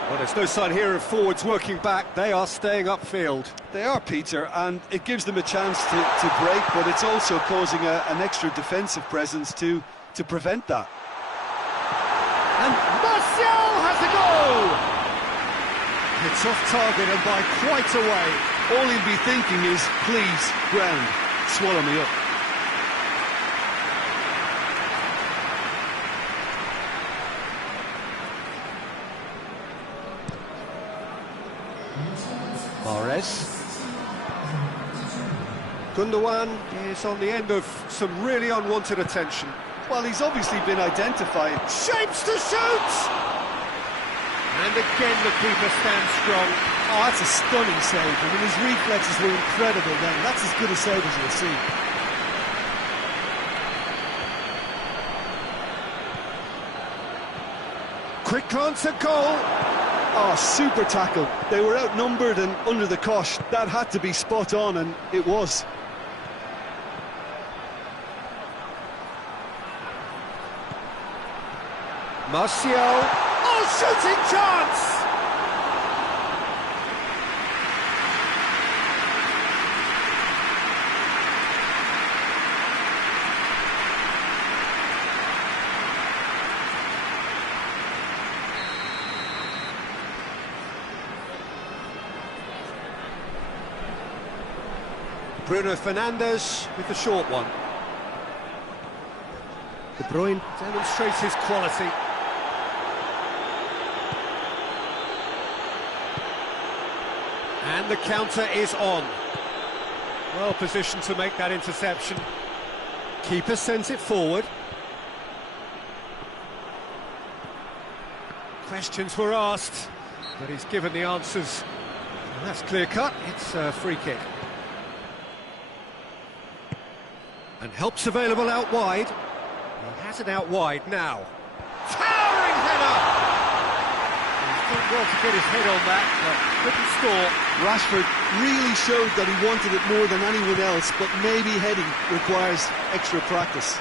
Well, there's no sign here of forwards working back, they are staying upfield. They are, Peter, and it gives them a chance to break, but it's also causing an extra defensive presence to prevent that. And Martial has a go! It's off target and by quite a way. All he'll be thinking is, please, ground, swallow me up. Mahrez. Gundogan is on the end of some really unwanted attention. Well, he's obviously been identified. Shapes to shoot! And again the keeper stands strong. Oh, that's a stunning save. I mean, his reflexes were incredible then. That's as good a save as you'll see. Quick glance at goal. Oh, super tackle. They were outnumbered and under the cosh. That had to be spot on, and it was. Martial. Oh, shooting chance! Bruno Fernandes with the short one. De Bruyne demonstrates his quality. And the counter is on. Well positioned to make that interception. Keeper sends it forward. Questions were asked, but he's given the answers. And that's clear cut, it's a free kick. And help's available out wide. He has it out wide now. Towering header! He's done well to get his head on that, but couldn't score. Rashford really showed that he wanted it more than anyone else, but maybe heading requires extra practice.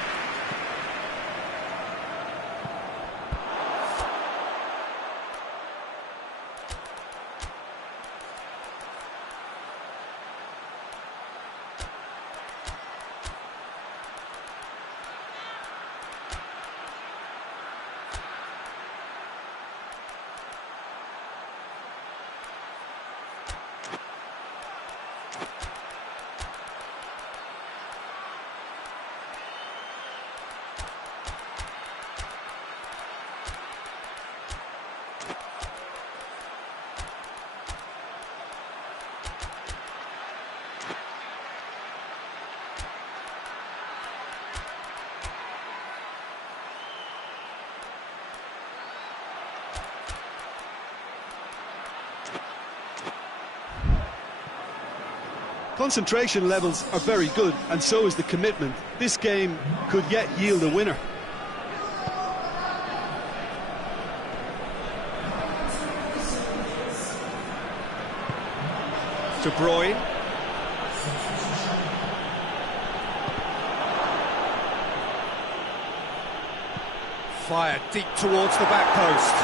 Concentration levels are very good, and so is the commitment. This game could yet yield a winner. De Bruyne. fired deep towards the back post.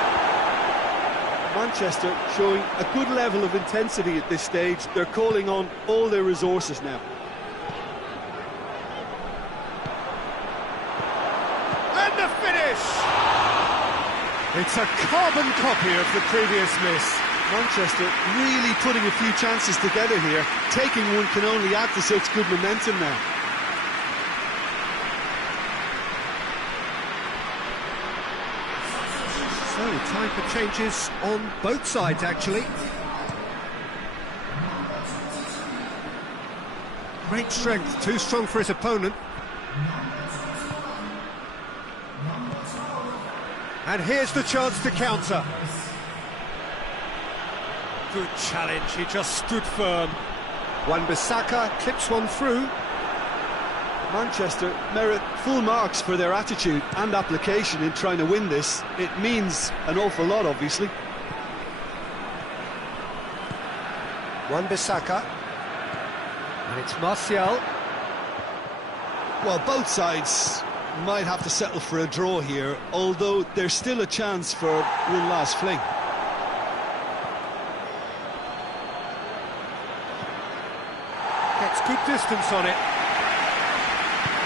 Manchester showing a good level of intensity at this stage. They're calling on all their resources now. And the finish! It's a carbon copy of the previous miss. Manchester really putting a few chances together here. Taking one can only add to such good momentum now. So, time for changes on both sides, actually. Great strength, too strong for his opponent. And here's the chance to counter. Good challenge, he just stood firm. Wan-Bissaka clips one through. Manchester merit full marks for their attitude and application in trying to win this. It means an awful lot, obviously. Wan-Bissaka. And it's Martial. Well, both sides might have to settle for a draw here, although there's still a chance for one last fling. Gets good distance on it.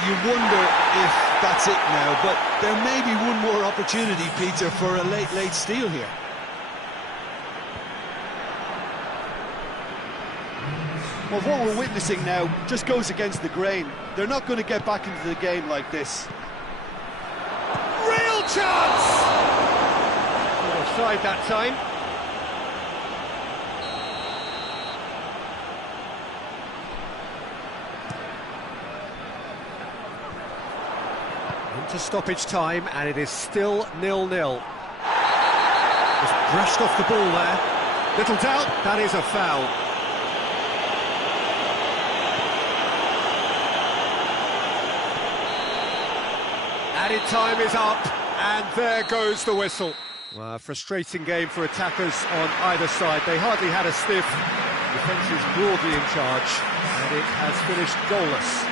You wonder if that's it now, but there may be one more opportunity, Peter, for a late steal here. Well, what we're witnessing now just goes against the grain. They're not going to get back into the game like this. Real chance! Not offside that time. Into stoppage time, and it is still 0-0. Just brushed off the ball there. Little doubt, that is a foul. Added time is up, and there goes the whistle. Well, a frustrating game for attackers on either side. They hardly had a sniff. Defence is broadly in charge, and it has finished goalless.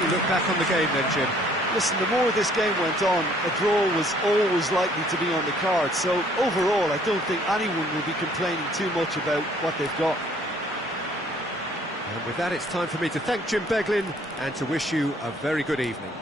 You look back on the game then, Jim. Listen, the more this game went on, a draw was always likely to be on the card. So overall, I don't think anyone will be complaining too much about what they've got. And with that, it's time for me to thank Jim Beglin and to wish you a very good evening.